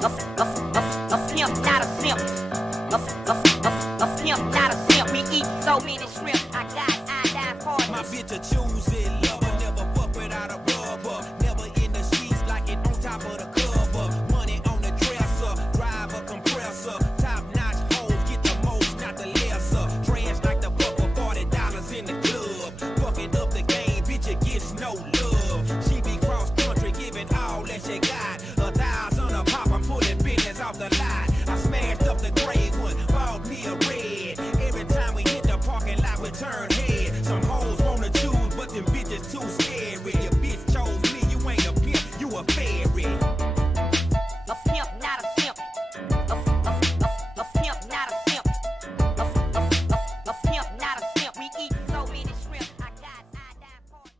A pimp, not a simp. A pimp, not a simp. We eat so many shrimp. I got iodine partners. My bitch a choosy lover, never fuck without a rubber. Never in the sheets like it on top of the cover. Money on the dresser, drive a compressor. Top notch hoes, get the most, not the lesser. Trash like the fuck for $40 in the club. Fucking up the game, bitch, it gets no love. She be cross country, giving all that she got. 1,000 a pop, I'm pulling business off the lot. I smashed up the gray one, bought me a red. Every time we hit the parking lot, we turn head. Some hoes wanna choose, but them bitches too scary. Your bitch chose me, you ain't a pimp, you a fairy. A pimp, not a simp. A pimp, not a simp. A pimp, not a simp. We eat so many shrimp. I got iodine partners.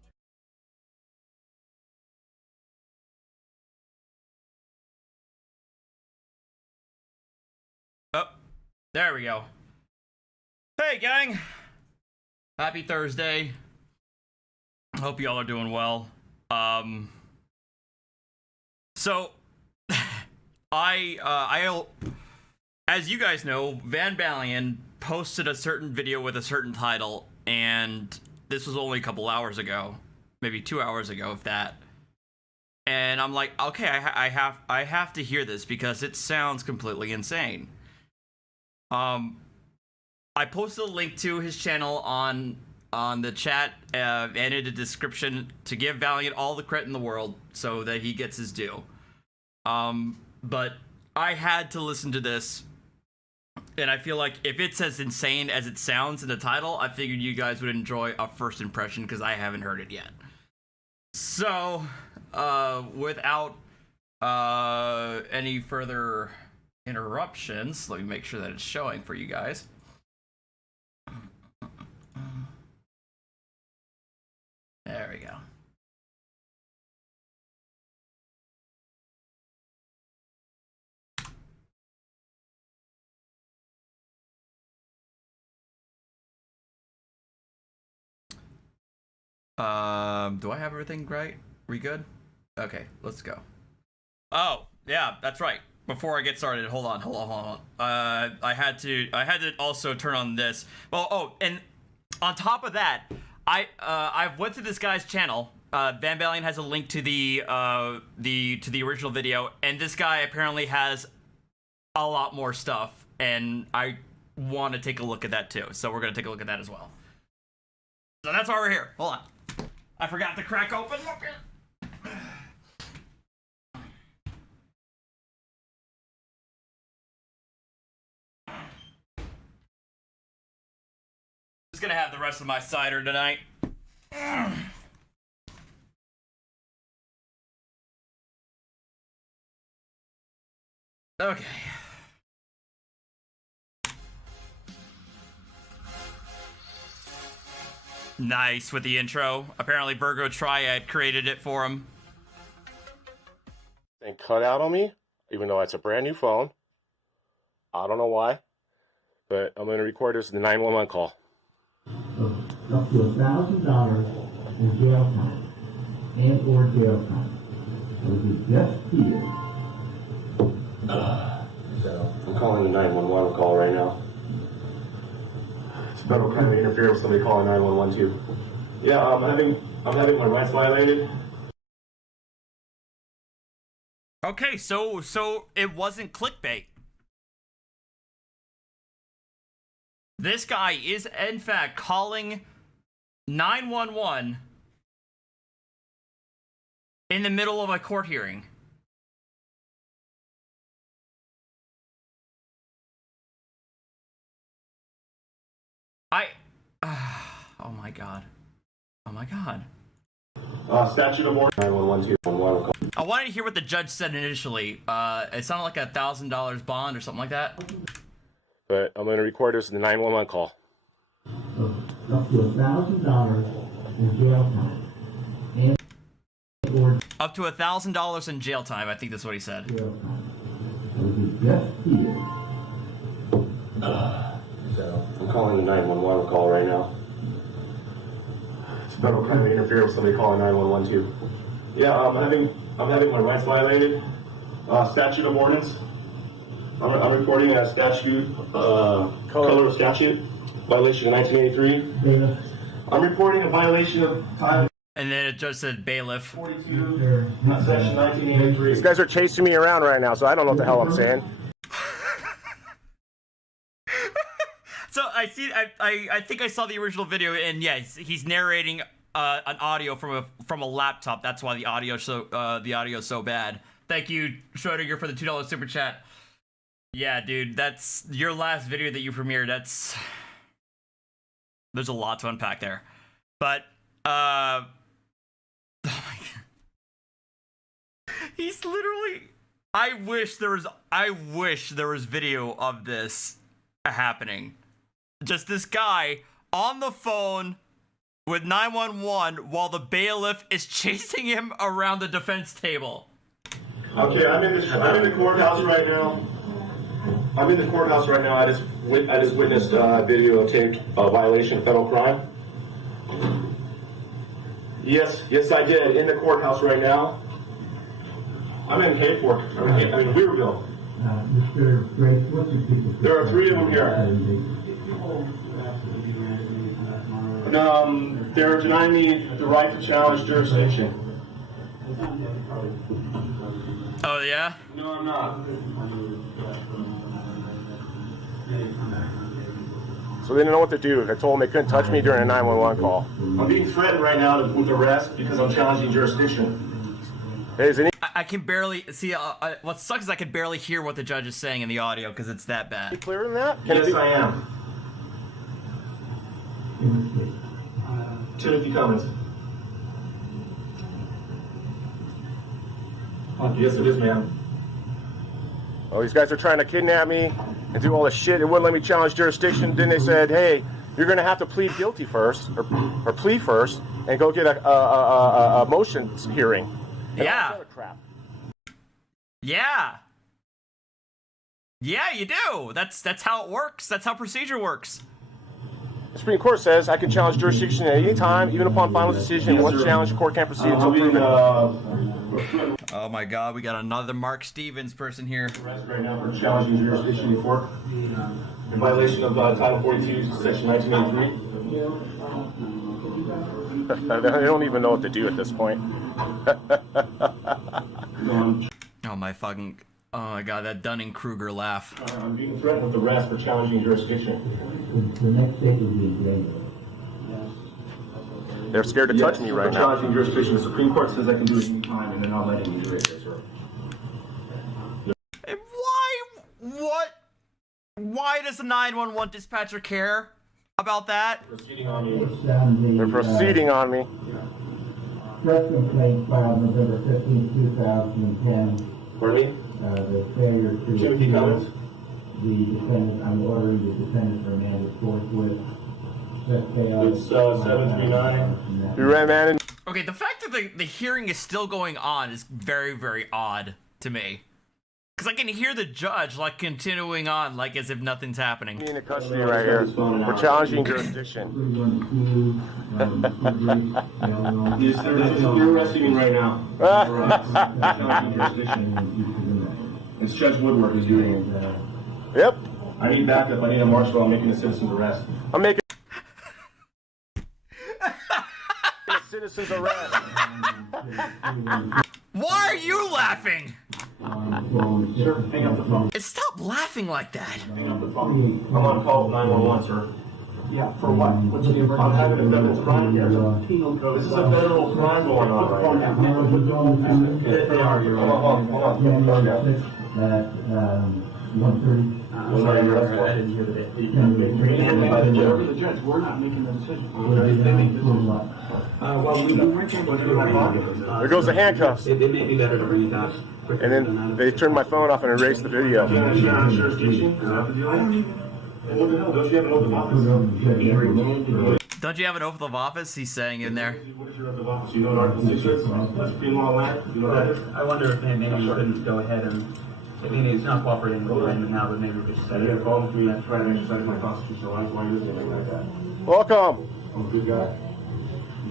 Oh, there we go. Hey, gang. Happy Thursday. Hope y'all are doing well. So, as you guys know, Van Balian posted a certain video with a certain title, and this was only a couple hours ago, maybe 2 hours ago, if that. And I'm like, okay, I have to hear this because it sounds completely insane. I posted a link to his channel on the chat and in the description to give Valiant all the credit in the world so that he gets his due. But I had to listen to this, and I feel like if it's as insane as it sounds in the title, I figured you guys would enjoy a first impression because I haven't heard it yet. So, without any further interruptions, let me make sure that it's showing for you guys. There we go. Do I have everything right? We good? Okay, let's go. Oh, yeah, that's right. Before I get started, hold on. I had to also turn on this. Well, oh, and on top of that, I went to this guy's channel. Van Balian has a link to the original video, and this guy apparently has a lot more stuff, and I want to take a look at that too. So we're gonna take a look at that as well. So that's why we're here. Hold on. I forgot to crack open. Just gonna have the rest of my cider tonight. Okay. Nice with the intro. Apparently Virgo Triad created it for him. And cut out on me, even though it's a brand new phone. I don't know why, but I'm going to record this in the 911 call. Up to $1,000 in jail time and or jail time. It would be just here. So I'm calling the 911 call right now. It's federal crime to interfere with somebody calling 911 too. Yeah, I'm having my rights violated. Okay, so it wasn't clickbait. This guy is in fact calling 911 in the middle of a court hearing. Oh my god. Oh my god. Statute of order 911 I wanted to hear what the judge said initially. It sounded like $1,000 bond or something like that. But I'm going to record this in the 911 call. Up to $1,000 in jail time and or Up to $1,000 in jail time, I think that's what he said. jail time. It would be just here. So I'm calling the 911 call right now. It's federal crime to interfere with somebody calling 911 too. Yeah, I'm having my rights violated. Statute of ordinance. I'm reporting a statute, color of statute, violation of 1983. I'm reporting a violation of Title And then it just said bailiff. 42, section 1983. These guys are chasing me around right now, so I don't know what the hell I'm saying. So I see. I think I saw the original video, and yes, he's narrating an audio from a laptop. That's why the audio is so bad. Thank you, Schrodinger, for the $2 super chat. Yeah, dude, that's your last video that you premiered. There's a lot to unpack there, but oh my god, he's literally. I wish there was video of this happening. Just this guy on the phone with 911 while the bailiff is chasing him around the defense table. Okay, I'm in the courthouse right now. I just witnessed videotaped violation of federal crime. Yes, I did. In the courthouse right now. I'm in Hayfork. I'm in Weaverville. Mr. Grace, what's your people? There are 3 of them here. They're denying me the right to challenge jurisdiction. Oh yeah? No, I'm not. So they didn't know what to do. I told them they couldn't touch me during a 911 call. I'm being threatened right now with arrest because I'm challenging jurisdiction. Hey, is any I can barely see. What sucks is I can barely hear what the judge is saying in the audio because it's that bad. clearer than that? Yes, I am. Timothy Cummins. Yes, it is, ma'am. Oh, these guys are trying to kidnap me and do all this shit. It wouldn't let me challenge jurisdiction. Then they said, hey, you're going to have to plead guilty first, or plea first, and go get a motion hearing. And Yeah. all that crap. Yeah. Yeah, you do. That's how it works. That's how procedure works. The Supreme Court says I can challenge jurisdiction at any time, even upon final decision. Yes, Once sir. challenged, the court can't proceed until I'm being proven. Oh my god, we got another Mark Stevens person here. arrested right now for challenging jurisdiction in court in violation of Title 42, Section 1983. They don't even know what to do at this point. Oh my fucking. Oh my god, that Dunning-Kruger laugh. I'm being threatened with arrest for challenging jurisdiction. The next state would be executive. They're scared to touch me right for now. challenging jurisdiction. The Supreme Court says I can do it any time, and they're not letting me do it, yes, sir. And why does the 911 dispatcher care about that? Proceeding on me. They're proceeding on me. First complaint filed November 15, 2010. Pardon me? The failure to Timothy Cummins? the defendant, I'm ordering the defendant remanded forthwith. It's 739. You ran, man. Okay, the fact that the hearing is still going on is very, very odd to me. Because I can hear the judge, like, continuing on, like, as if nothing's happening. In custody right here. We're challenging jurisdiction. You're arresting me right now. Challenging jurisdiction. It's Judge Woodward who's doing it. Yep. I need backup. I need a marshal. I'm making a citizen's arrest. I'm making a citizen's arrest. Why are you laughing? Sir, hang up the phone. Stop laughing like that. Hang up the phone. I'm on call with 911, sir. Yeah, for what? What's the emergency? I'm having a federal crime here. This is a federal crime going on right now. They are. Hold on. At 1:30. I'm sorry, you're arrested. I didn't hear that. The judge, we're not making the decision. Well, we weren't able to do it. There goes the handcuffs. It may be better to bring it down. And then they turned my phone off and erased the video. Jurisdiction? Is that the deal? What the hell? Don't you have an oath of office? Don't you have an oath of office? He's saying in there. What is your oath of office? You know what Article 6 is? That's penal land. You know what that is? I wonder if maybe you couldn't go ahead and, I mean, it's not cooperating with the amendment now, but maybe we could just I say, get a call between trying to exercise my constitutional rights while you're doing like that. Welcome. I'm a good guy.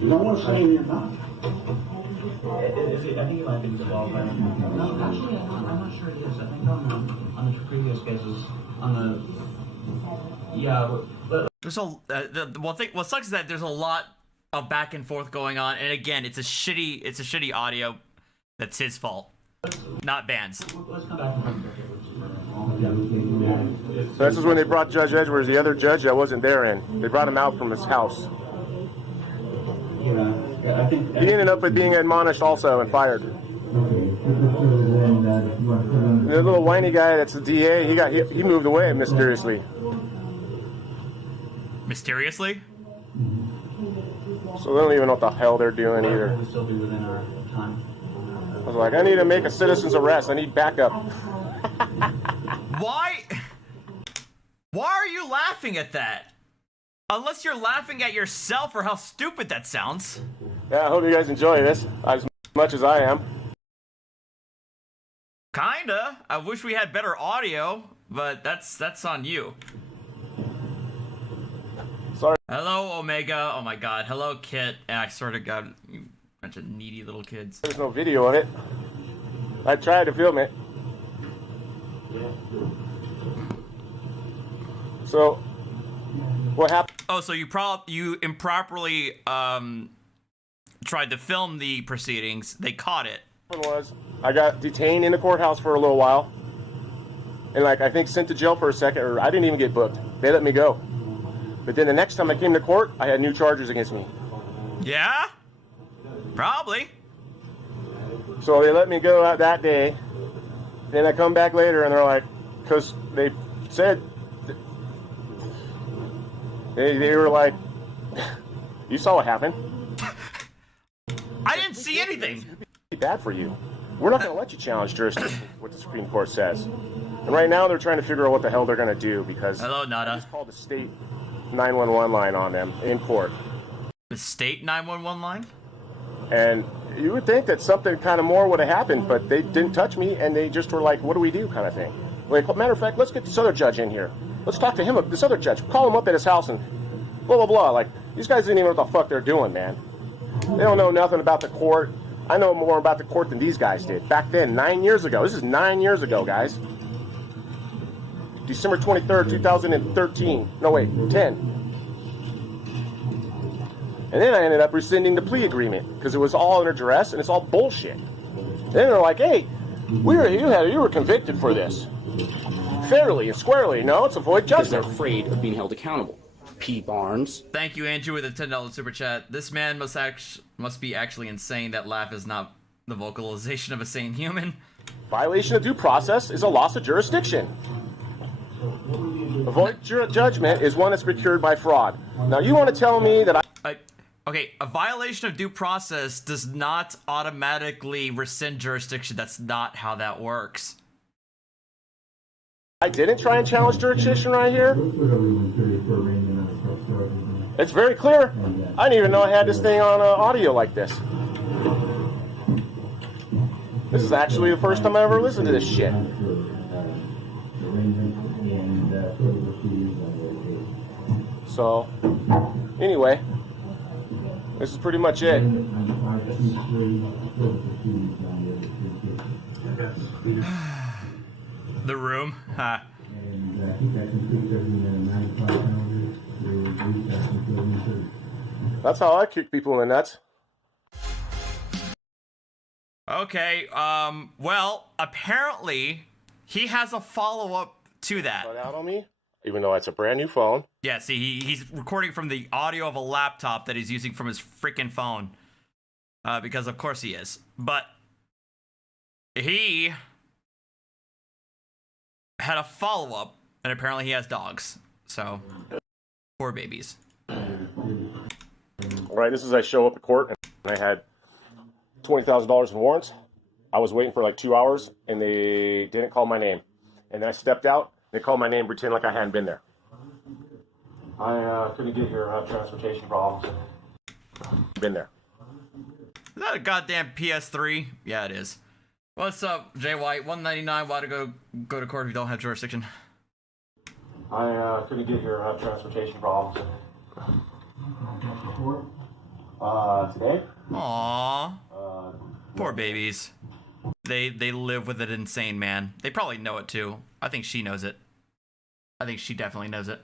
You don't want to say you're not. Is it? I think it might be disqualified. No, actually, I'm not sure it is. I think on the previous cases, There's what sucks is that there's a lot of back and forth going on, and again, it's a shitty audio. That's his fault, not Ban's. Let's come back and So this is when they brought Judge Edwards, the other judge that wasn't there in. They brought him out from his house. I think He ended up with being admonished also and fired. The little whiny guy that's the DA, he moved away mysteriously. Mysteriously? So they don't even know what the hell they're doing either. we'll still be within our time. I was like, I need to make a citizen's arrest. I need backup. Why are you laughing at that? Unless you're laughing at yourself or how stupid that sounds. Yeah, I hope you guys enjoy this as much as I am. Kinda. I wish we had better audio, but that's on you. Sorry. Hello, Omega. Oh my god. Hello, Kit. And I sort of got you bunch of needy little kids. There's no video of it. I tried to film it. So, what happened? Oh, so you improperly tried to film the proceedings. They caught it. Was I got detained in the courthouse for a little while, and I think sent to jail for a second, or I didn't even get booked. They let me go. But then the next time I came to court, I had new charges against me. Yeah? Probably. So they let me go out that day. Then I come back later, and they're like, because they said, they were like, you saw what happened. I didn't see anything. It'd be bad for you. We're not going to let you challenge jurisdiction, what the Supreme Court says. And right now, they're trying to figure out what the hell they're going to do, because Hello, Nada. it's called the state 911 line on them in court. The state 911 line? And you would think that something kind of more would have happened, but they didn't touch me, and they just were like, what do we do, kind of thing. Like, matter of fact, let's get this other judge in here. Let's talk to him, this other judge. Call him up at his house and blah, blah, blah. Like, these guys didn't even know what the fuck they're doing, man. They don't know nothing about the court. I know more about the court than these guys did. Back then, 9 years ago. This is 9 years ago, guys. December 23rd, 2013. No, wait, 10. And then I ended up rescinding the plea agreement because it was all under duress and it's all bullshit. And then they're like, hey, you were convicted for this. Fairly and squarely. No, it's a void Because they're judgment. afraid of being held accountable. P. Barnes. Thank you, Andrew, with a $10 super chat. This man must be actually insane. That laugh is not the vocalization of a sane human. Violation of due process is a loss of jurisdiction. A void judgment is one that's procured by fraud. Now, you want to tell me that Okay, a violation of due process does not automatically rescind jurisdiction. That's not how that works. I didn't try and challenge jurisdiction right here? It's very clear. I didn't even know I had this thing on audio like this. This is actually the first time I ever listened to this shit. So, anyway, this is pretty much it. The room? Ha. That's how I kick people in the nuts. Okay, well, apparently, he has a follow-up to that. Cut out on me, even though it's a brand new phone. Yeah, see, he's recording from the audio of a laptop that he's using from his freaking phone. Because of course he is. But he had a follow-up, and apparently he has dogs. So, poor babies. All right, this is I show up at court, and I had $20,000 in warrants. I was waiting for like 2 hours, and they didn't call my name. And then I stepped out. They called my name, pretend like I hadn't been there. I couldn't get here. I have transportation problems. Been there. Is that a goddamn PS3? Yeah, it is. What's up, Jay White? 199. Why to go to court if you don't have jurisdiction? I couldn't get here. I have transportation problems. Today? Aww. Poor babies. They live with an insane man. They probably know it too. I think she knows it. I think she definitely knows it.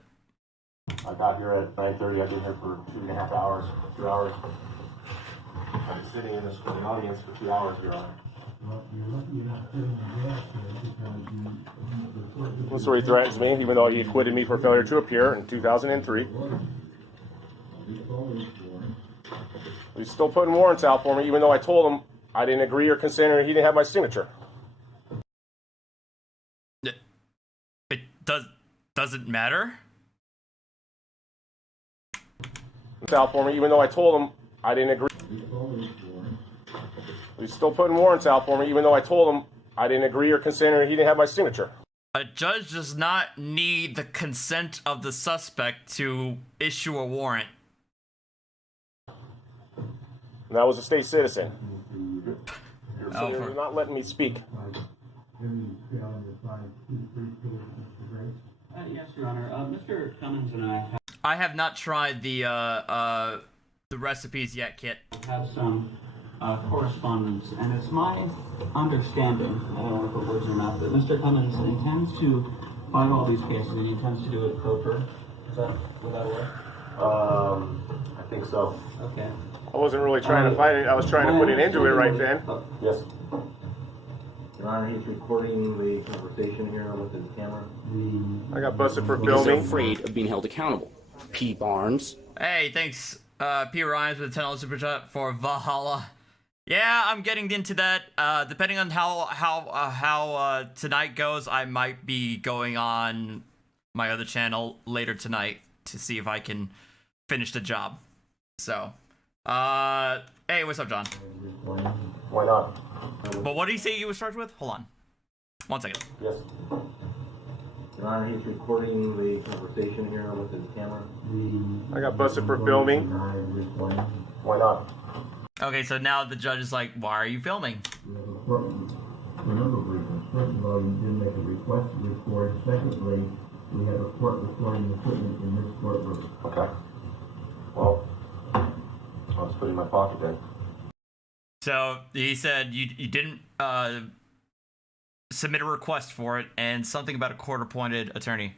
I got here at 9:30. I've been here for 2.5 hours, 2 hours. I've been sitting in the audience for 2 hours, Your Honor. Well, you're lucky you're not sitting in the gas because That's where he threatens me, even though he acquitted me for failure to appear in 2003. He's still putting warrants out for me, even though I told him I didn't agree or consent or he didn't have my signature. It doesn't matter. It's out for me, even though I told him I didn't agree. He's still putting warrants out for me, even though I told him I didn't agree or consent or he didn't have my signature. A judge does not need the consent of the suspect to issue a warrant. And that was a state citizen. Oh, You're not letting me speak. Yes, Your Honor. Mr. Cummins and I I have not tried the recipes yet, Kit. have some correspondence, and it's my understanding, I don't want to put words in your mouth, that Mr. Cummins intends to file all these cases, and he intends to do it pro per. Would that work? I think so. Okay. I wasn't really trying to fight it. I was trying to put an end to it right then. Yes. Your Honor, he's recording the conversation here with his camera. I got busted for Because they're filming. afraid of being held accountable. P. Barnes. Hey, thanks, P. Ryans with a $10 super chat for Valhalla. Yeah, I'm getting into that. Depending on how tonight goes, I might be going on my other channel later tonight to see if I can finish the job. So, hey, what's up, John? Why not? But what did he say he was charged with? Hold on. 1 second. Yes. Your Honor, he's recording the conversation here with his camera. I got busted for filming. Why not? Okay, so now the judge is like, why are you filming? for a number of reasons. First of all, you did make a request to record. Secondly, we have a court recording equipment in this courtroom. Okay. Well, I'll just put it in my pocket then. So he said you didn't submit a request for it, and something about a court-appointed attorney.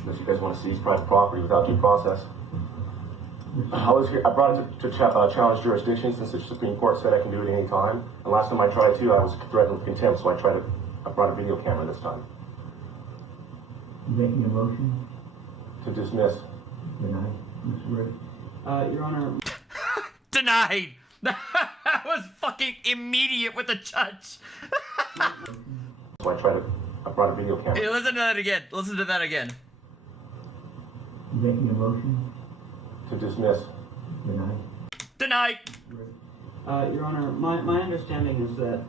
Unless you guys want to seize private property without due process. I was here. I brought it to challenge jurisdiction since the Supreme Court said I can do it any time. And last time I tried to, I was threatened with contempt, so I brought a video camera this time. You making a motion To dismiss. tonight, Mr. Rick? Your Honor. Denied. That was fucking immediate with the judge. So I brought a video camera. Hey, listen to that again. Listen to that again. You making a motion To dismiss. tonight? Denied. Your Honor, my understanding is that...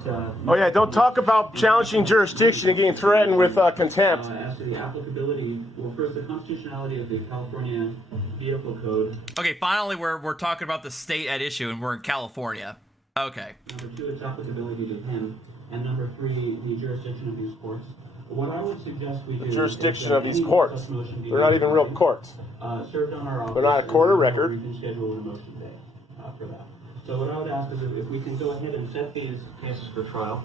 Oh yeah, don't talk about challenging jurisdiction and getting threatened with contempt. As to the applicability, well, first, the constitutionality of the California Vehicle Code. Okay, finally we're talking about the state at issue, and we're in California. Okay. Number two, its applicability to him. And number three, the jurisdiction of these courts. What I would suggest we do... The jurisdiction is that of these any courts. such motion be They're not even real courts. served on our office. They're not a court of record. We can schedule a motion day for that. So what I would ask is if we can go ahead and set these cases for trial,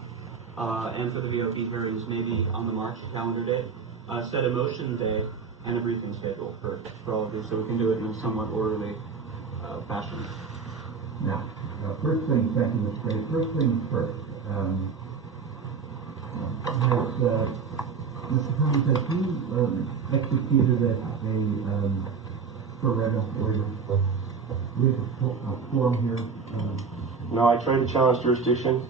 and for the VOP hearings maybe on the March calendar date, set a motion day and a briefing schedule for all of these, so we can do it in a somewhat orderly fashion. Now, first things, thank you, Mr. Gray. First things first. Mr. Cummings, has you executed a Ferretta order? We have a form here. No, I tried to challenge jurisdiction.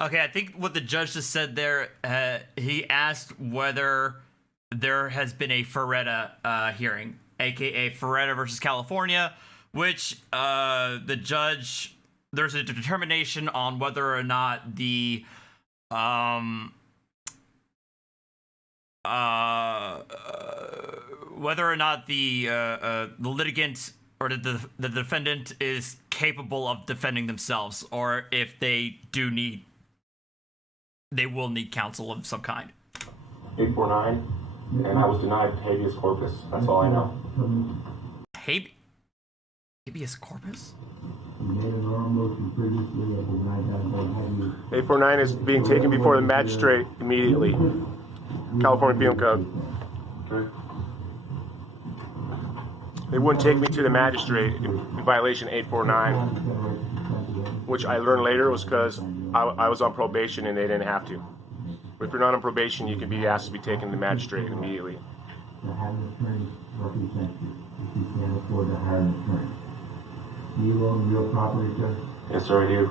Okay, I think what the judge just said there, he asked whether there has been a Ferretta hearing, aka Ferretta versus California, which the judge, there's a determination on whether or not the litigant or the defendant is capable of defending themselves, or if they will need counsel of some kind. 849, and I was denied habeas corpus. That's all I know. Habeas corpus? You made an oral motion previously, I denied that, but have you? 849 is being taken before the magistrate immediately. California Penal Code. They wouldn't take me to the magistrate in violation 849, which I learned later was because I was on probation and they didn't have to. But if you're not on probation, you can be asked to be taken to the magistrate immediately. To have an attorney represent you, if you can't afford to hire an attorney. Do you own real property, sir? Yes, sir, I do.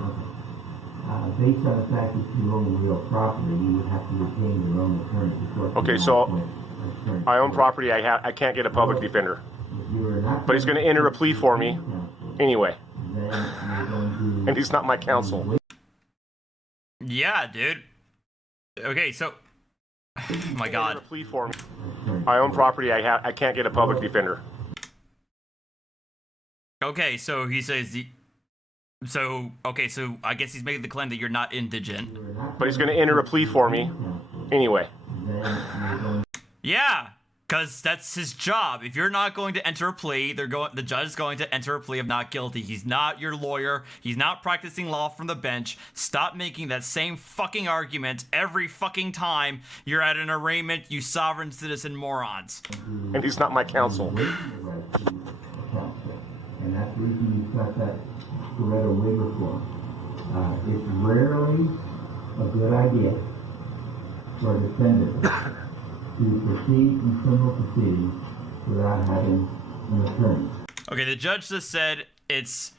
Based on the fact that you own real property, you would have to retain your own attorney. Okay, so I own property. I can't get a public defender. But he's going to enter a plea for me anyway. And he's not my counsel. Yeah, dude. Okay, so... Oh my god. A plea for me. I own property. I can't get a public defender. Okay, so he says... So I guess he's making the claim that you're not indigent. But he's going to enter a plea for me anyway. Yeah, because that's his job. If you're not going to enter a plea, the judge is going to enter a plea of not guilty. He's not your lawyer. He's not practicing law from the bench. Stop making that same fucking argument every fucking time you're at an arraignment, you sovereign citizen morons. And he's not my counsel. And that's the reason you've got that Toretto waiver form. It's rarely a good idea for a defendant to proceed in criminal proceedings without having an attorney. Okay, the judge just said it's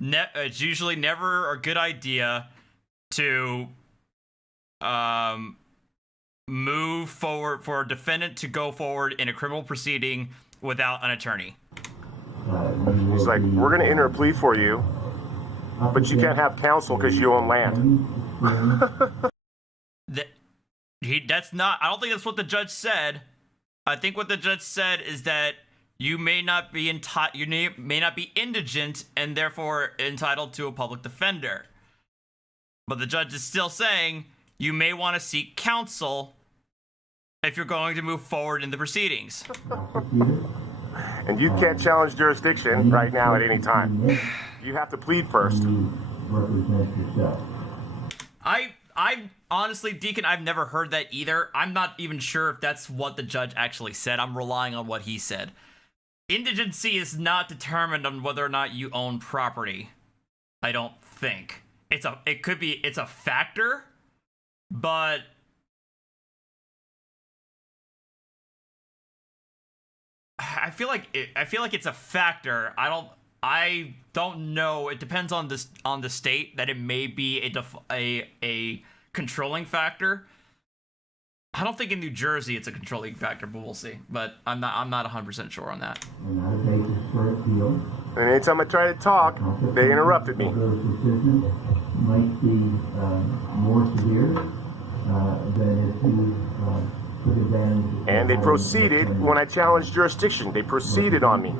usually never a good idea to move forward for a defendant to go forward in a criminal proceeding without an attorney. He's like, we're going to enter a plea for you, but you can't have counsel because you own land. That's not. I don't think that's what the judge said. I think what the judge said is that you may not be indigent and therefore entitled to a public defender. But the judge is still saying you may want to seek counsel if you're going to move forward in the proceedings. And you can't challenge jurisdiction right now at any time. You have to plead first. I honestly, Deacon, I've never heard that either. I'm not even sure if that's what the judge actually said. I'm relying on what he said. Indigency is not determined on whether or not you own property. I don't think. It's a factor, but I feel like it's a factor. I don't know. It depends on the state that it may be a controlling factor. I don't think in New Jersey it's a controlling factor, but we'll see. But I'm not 100% sure on that. And anytime I try to talk, they interrupted me. Might be more severe than if you took advantage. And they proceeded when I challenged jurisdiction. They proceeded on me.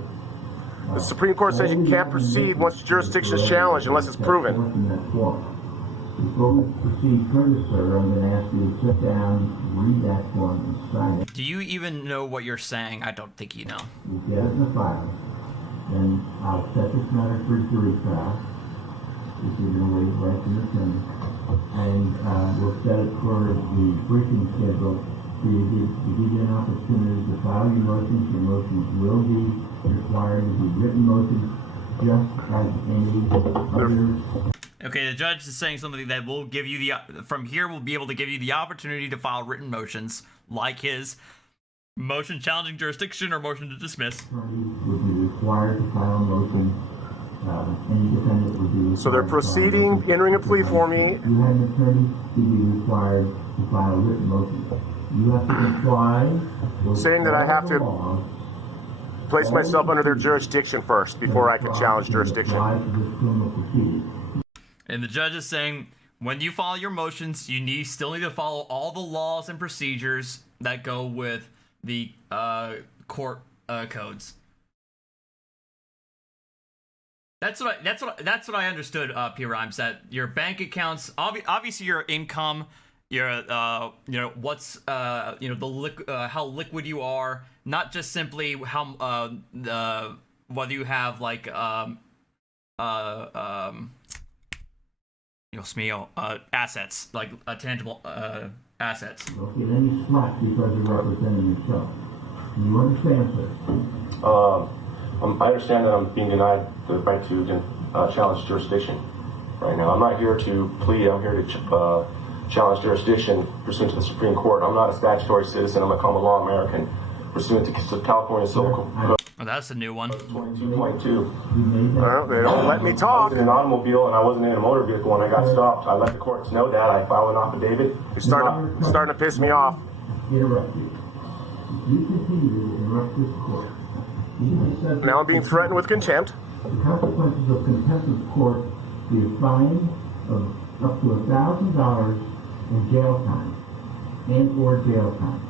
The Supreme Court says you can't proceed once jurisdiction is challenged unless it's proven. Before we proceed further, sir, I'm going to ask you to sit down, read that form, and sign it. Do you even know what you're saying? I don't think you know. You get it in the file, then I'll set this matter for jury trial, if you're going to wait right to the attorney, and we'll set it for the briefing schedule for you to give you an opportunity to file your motions. Your motions will be required to be written motions, just as any others. Okay, the judge is saying something that will give you from here we'll be able to give you the opportunity to file written motions, like his motion challenging jurisdiction or motion to dismiss. Would be required to file a motion. Any defendant would be. So they're proceeding, entering a plea for me. You have an attorney to be required to file a written motion. You have to comply. Saying that I have to place myself under their jurisdiction first before I can challenge jurisdiction. And the judge is saying, when you file your motions, you still need to follow all the laws and procedures that go with the court codes. That's what I understood. P. Rhymes, that your bank accounts, obviously your income, your what's how liquid you are, not just simply how whether you have like Dios mío, assets, like tangible assets. Don't get any slack because you're representing yourself. You understand, sir? I understand that I'm being denied the right to challenge jurisdiction right now. I'm not here to plead. I'm here to challenge jurisdiction pursuant to the Supreme Court. I'm not a statutory citizen. I'm a common law American pursuant to California Civil Code. Oh, that's a new one. 22.2. Well, they don't let me I talk. was in an automobile and I wasn't in a motor vehicle when I got stopped. I let the courts know that. I filed an affidavit. You're starting to piss me off. Interrupted. If you continue to interrupt this court, you will be subject Now I'm being threatened with contempt. The consequences of contempt of court be a fine of up to $1,000 in jail time and/or jail time.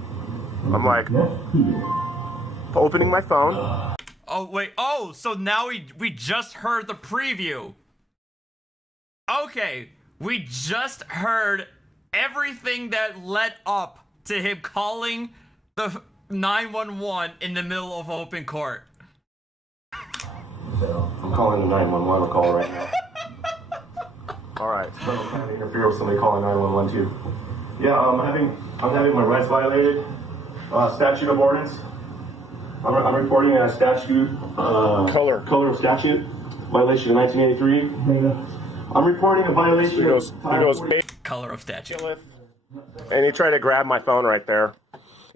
And I'm like, just here. opening my phone. Oh wait. Oh, so now we just heard the preview. Okay, we just heard everything that led up to him calling the 911 in the middle of open court. I'm calling the 911 call right now. All right. So I'm trying to interfere with somebody calling 911 too. Yeah, I'm having my rights violated. Statute of ordinance. I'm reporting a statute. Color of statute. Violation of 1983. I'm reporting a violation. He goes, Color of statute. and he tried to grab my phone right there.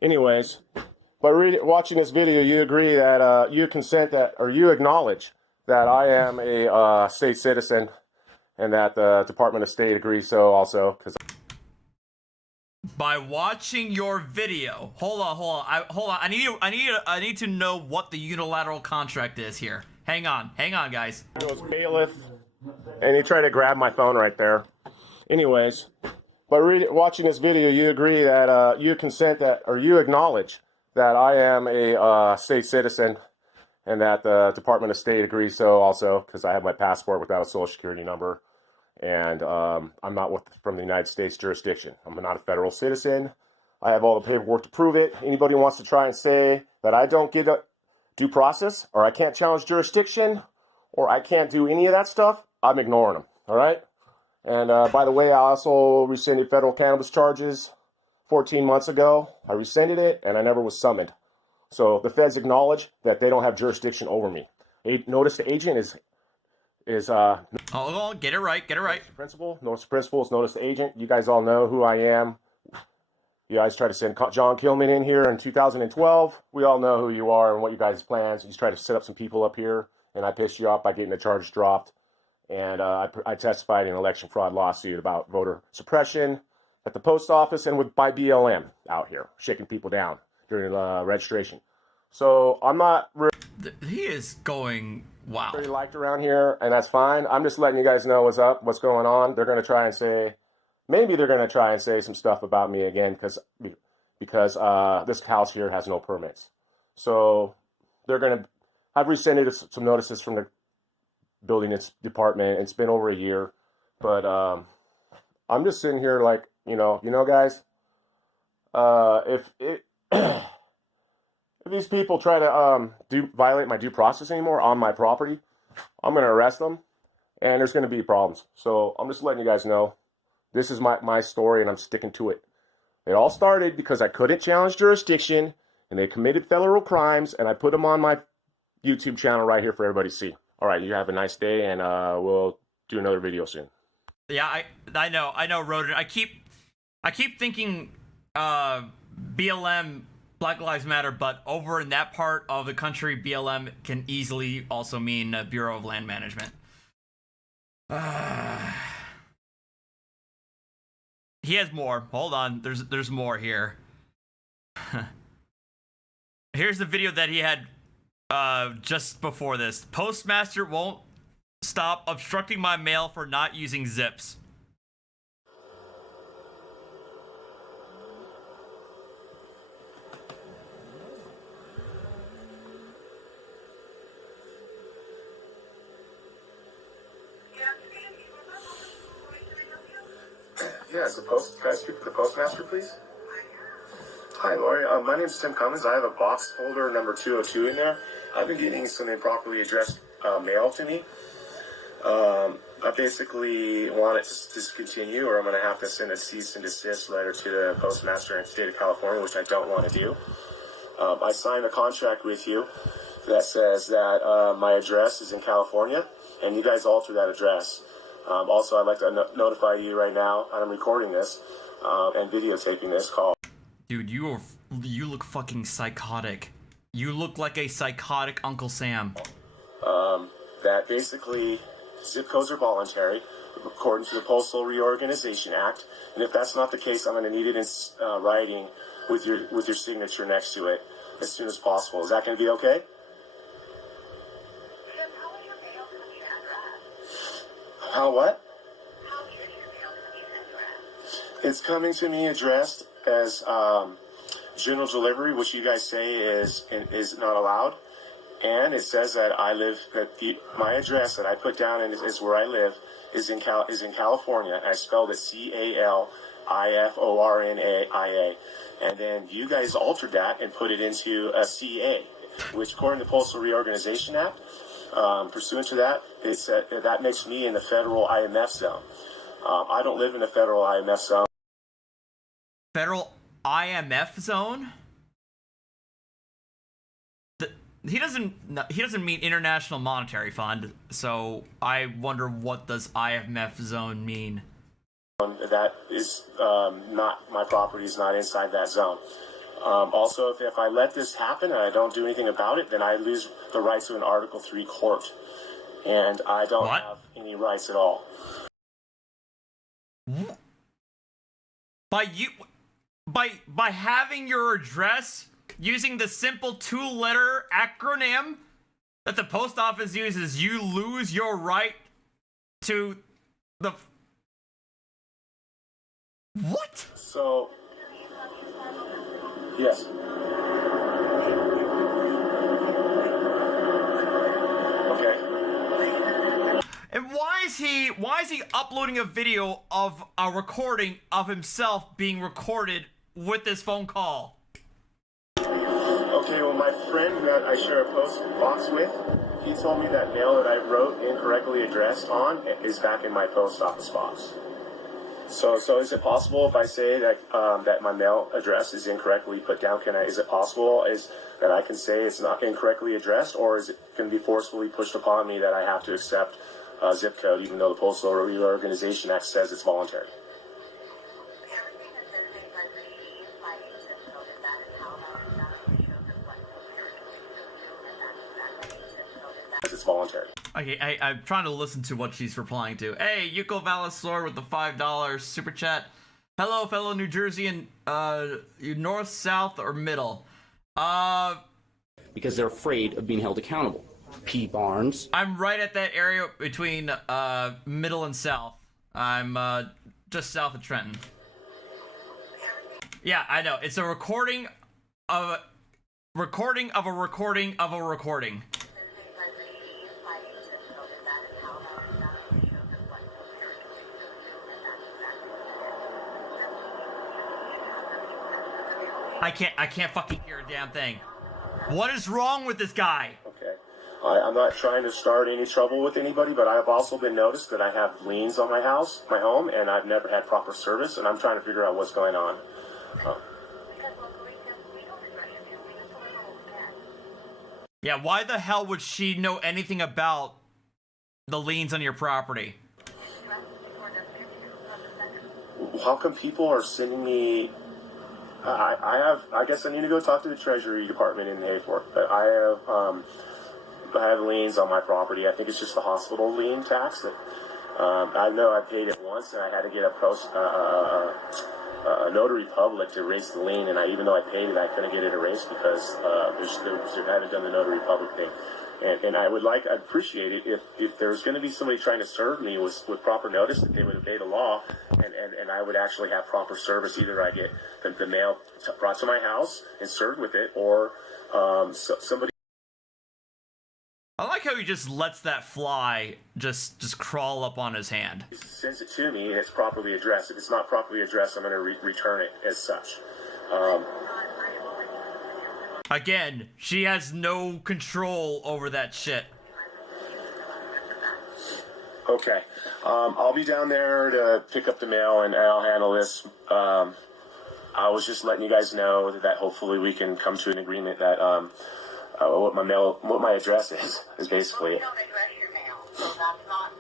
Anyways, by watching this video, you agree that you consent that, or you acknowledge that I am a state citizen, and that the Department of State agrees so also. Because by watching your video, hold on. I need to know what the unilateral contract is here. Hang on, guys. he goes bailiff, and he tried to grab my phone right there. Anyways, by watching this video, you agree that you consent that, or you acknowledge that I am a state citizen, and that the Department of State agrees so also, because I have my passport without a social security number, and I'm not from the United States jurisdiction. I'm not a federal citizen. I have all the paperwork to prove it. Anybody wants to try and say that I don't get a due process, or I can't challenge jurisdiction, or I can't do any of that stuff, I'm ignoring them, all right? And by the way, I also rescinded federal cannabis charges 14 months ago. I rescinded it, and I never was summoned. So the feds acknowledge that they don't have jurisdiction over me. Notice the agent is Hold on, get it right. principal. Notice the principal is notice the agent. You guys all know who I am. You guys tried to send John Kilman in here in 2012. We all know who you are and what you guys' plans. You just tried to set up some people up here, and I pissed you off by getting the charges dropped. And I testified in an election fraud lawsuit about voter suppression at the post office and by BLM out here, shaking people down during registration. So I'm not He is going, wow. very liked around here, and that's fine. I'm just letting you guys know what's up, what's going on. They're going to try and say, maybe they're going to try and say some stuff about me again because this house here has no permits. So they're going to, I've rescinded some notices from the building department. It's been over a year, but I'm just sitting here like, you know, guys, if these people try to violate my due process anymore on my property, I'm going to arrest them, and there's going to be problems. So I'm just letting you guys know this is my story, and I'm sticking to it. It all started because I couldn't challenge jurisdiction, and they committed federal crimes, and I put them on my YouTube channel right here for everybody to see. All right, you have a nice day, and we'll do another video soon. Yeah, I know, Roden. I keep thinking BLM, Black Lives Matter, but over in that part of the country, BLM can easily also mean Bureau of Land Management. He has more. Hold on, there's more here. Here's the video that he had just before this. Postmaster won't stop obstructing my mail for not using zips. Yes, can I speak to the postmaster, please? Hi, Lori. My name's Tim Cummins. I have a box holder number 202 in there. I've been getting some improperly addressed mail to me. I basically want it to discontinue, or I'm going to have to send a cease and desist letter to the postmaster in the state of California, which I don't want to do. I signed a contract with you that says that my address is in California, and you guys alter that address. Also, I'd like to notify you right now, and I'm recording this and videotaping this call. Dude, you look fucking psychotic. You look like a psychotic Uncle Sam. That basically zip codes are voluntary according to the Postal Reorganization Act, and if that's not the case, I'm going to need it in writing with your signature next to it as soon as possible. Is that going to be okay? How what? It's coming to me addressed as general delivery, which you guys say is not allowed. And it says that my address that I put down is where I live is in California. And I spelled it CALIFORNIA. And then you guys altered that and put it into a CA, which according to the Postal Reorganization Act, pursuant to that, it said that makes me in the federal IMF zone. I don't live in the federal IMF zone. Federal IMF zone? He doesn't mean International Monetary Fund, so I wonder what does IMF zone mean. That is not my property is not inside that zone. Also, if I let this happen and I don't do anything about it, then I lose the rights to an Article 3 court, and I don't have any rights at all. By having your address using the simple 2-letter acronym that the post office uses, you lose your right to the... What? So, yes. Okay. And why is he uploading a video of a recording of himself being recorded with this phone call? Okay, well, my friend that I share a post box with, he told me that mail that I wrote incorrectly addressed on is back in my post office box. So is it possible if I say that that my mail address is incorrectly put down? Is it possible that I can say it's not incorrectly addressed, or is it going to be forcefully pushed upon me that I have to accept a zip code, even though the Postal Reorganization Act says it's voluntary? It's voluntary. Okay, I'm trying to listen to what she's replying to. Hey, Yuko Valasor with the $5 super chat. Hello, fellow New Jersey and you north, south, or middle? Because they're afraid of being held accountable. P. Barnes. I'm right at that area between middle and south. I'm just south of Trenton. Yeah, I know. It's a recording of a recording of a recording of a recording. I can't fucking hear a damn thing. What is wrong with this guy? Okay. I'm not trying to start any trouble with anybody, but I've also been noticed that I have liens on my house, my home, and I've never had proper service, and I'm trying to figure out what's going on. Yeah, why the hell would she know anything about the liens on your property? How come people are sending me... I guess I need to go talk to the Treasury Department in Hayfork. I have liens on my property. I think it's just the hospital lien tax that I know I paid it once, and I had to get a notary public to erase the lien. And even though I paid it, I couldn't get it erased because they hadn't done the notary public thing. And I'd appreciate it if there's going to be somebody trying to serve me with proper notice, that they would obey the law, and I would actually have proper service. Either I get the mail brought to my house and served with it, or somebody. I like how he just lets that fly just crawl up on his hand. Sends it to me and it's properly addressed. If it's not properly addressed, I'm going to return it as such. Again, she has no control over that shit. Okay. I'll be down there to pick up the mail, and I'll handle this. I was just letting you guys know that hopefully we can come to an agreement that what my address is basically. Well, you don't address your mail, so that's not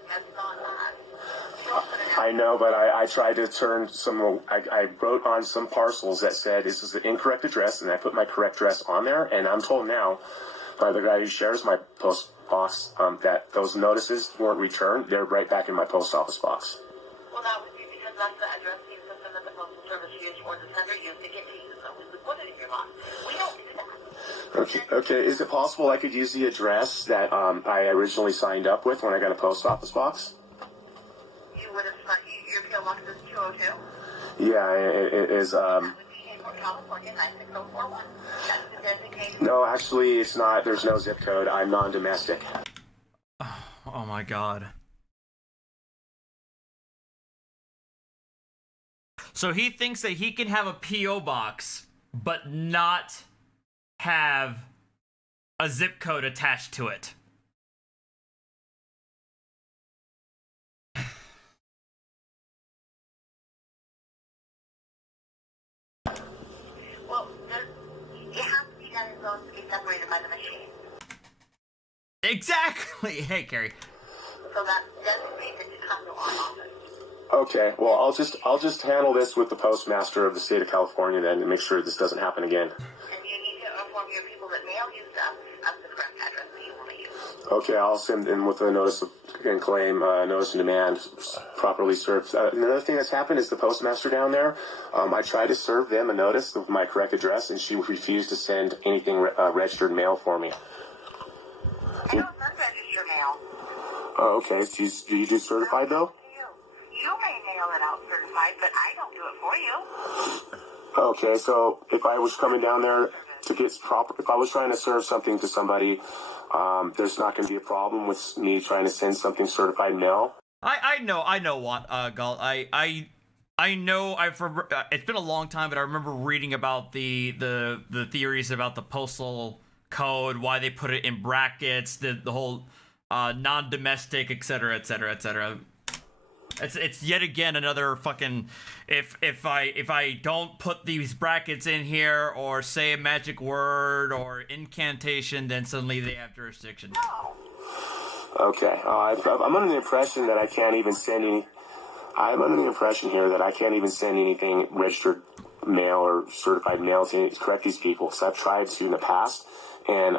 I know, but I tried to turn some. I wrote on some parcels that said this is the incorrect address, and I put my correct address on there. And I'm told now by the guy who shares my post box that those notices weren't returned. They're right back in my post office box. Well, that would be because that's the addressing system that the Postal Service used or the sender used to get to you, so we would put it in your box. We don't do that. Okay. Is it possible I could use the address that I originally signed up with when I got a post office box? You would have your PO box is 202? Yeah, it is. That would be Hayport, California, 96041. That's the designated. No, actually, it's not. There's no zip code. I'm non-domestic. Oh my god. So he thinks that he can have a P.O. box, but not have a zip code attached to it. Well, it has to be done in zones to be separated by the machine. Exactly! Hey, Carrie. So that's designated to come to our office. Okay, well, I'll just handle this with the postmaster of the state of California then and make sure this doesn't happen again. And you need to inform your people that mail you stuff of the correct address that you want to use. Okay, I'll send in with a notice of and claim, notice and demand, properly served. Another thing that's happened is the postmaster down there, I tried to serve them a notice of my correct address, and she refused to send anything registered mail for me. I don't send register mail. Oh, okay. Do you do certified, though? You may mail it out certified, but I don't do it for you. Okay, so if I was coming down there to get proper, if I was trying to serve something to somebody, there's not going to be a problem with me trying to send something certified mail. I know what, Galt. I know. It's been a long time, but I remember reading about the theories about the postal code, why they put it in brackets, the whole non-domestic, etc., etc., etc. It's yet again another fucking if I don't put these brackets in here or say a magic word or incantation, then suddenly they have jurisdiction. Okay, I'm under the impression that I can't even send any. I'm under the impression here that I can't even send anything registered mail or certified mail to correct these people. So I've tried to in the past, and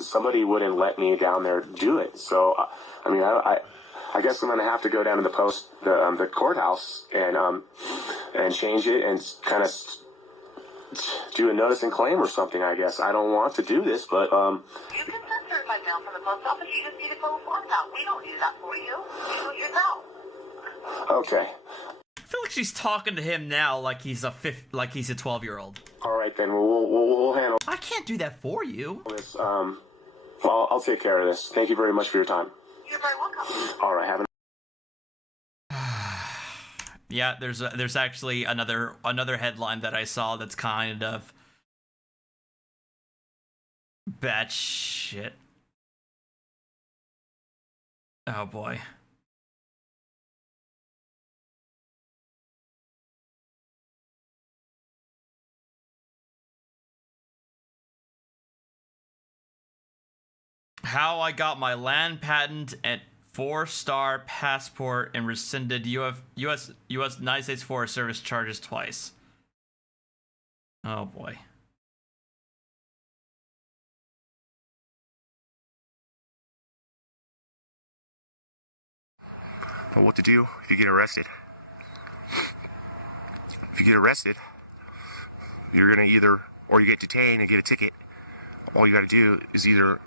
somebody wouldn't let me down there do it. So I mean I guess I'm gonna have to go down to the courthouse and change it and kind of do a notice and claim or something. I guess I don't want to do this, but You can send certified mail from the post office. You just need to fill a form out. We don't do that for you. You do it yourself. Okay. I feel like she's talking to him now like he's a 12-year-old. All right then. We'll handle. I can't do that for you. This. I'll take care of this. Thank you very much for your time. You're very welcome. All right. Have a. Yeah, there's actually another headline that I saw that's kind of bad shit. Oh boy. How I got my land patent and 4-star passport and rescinded U.S. United States Forest Service charges twice. Oh boy. Well, what to do if you get arrested? If you get arrested, you're gonna or you get detained and get a ticket. All you gotta do is either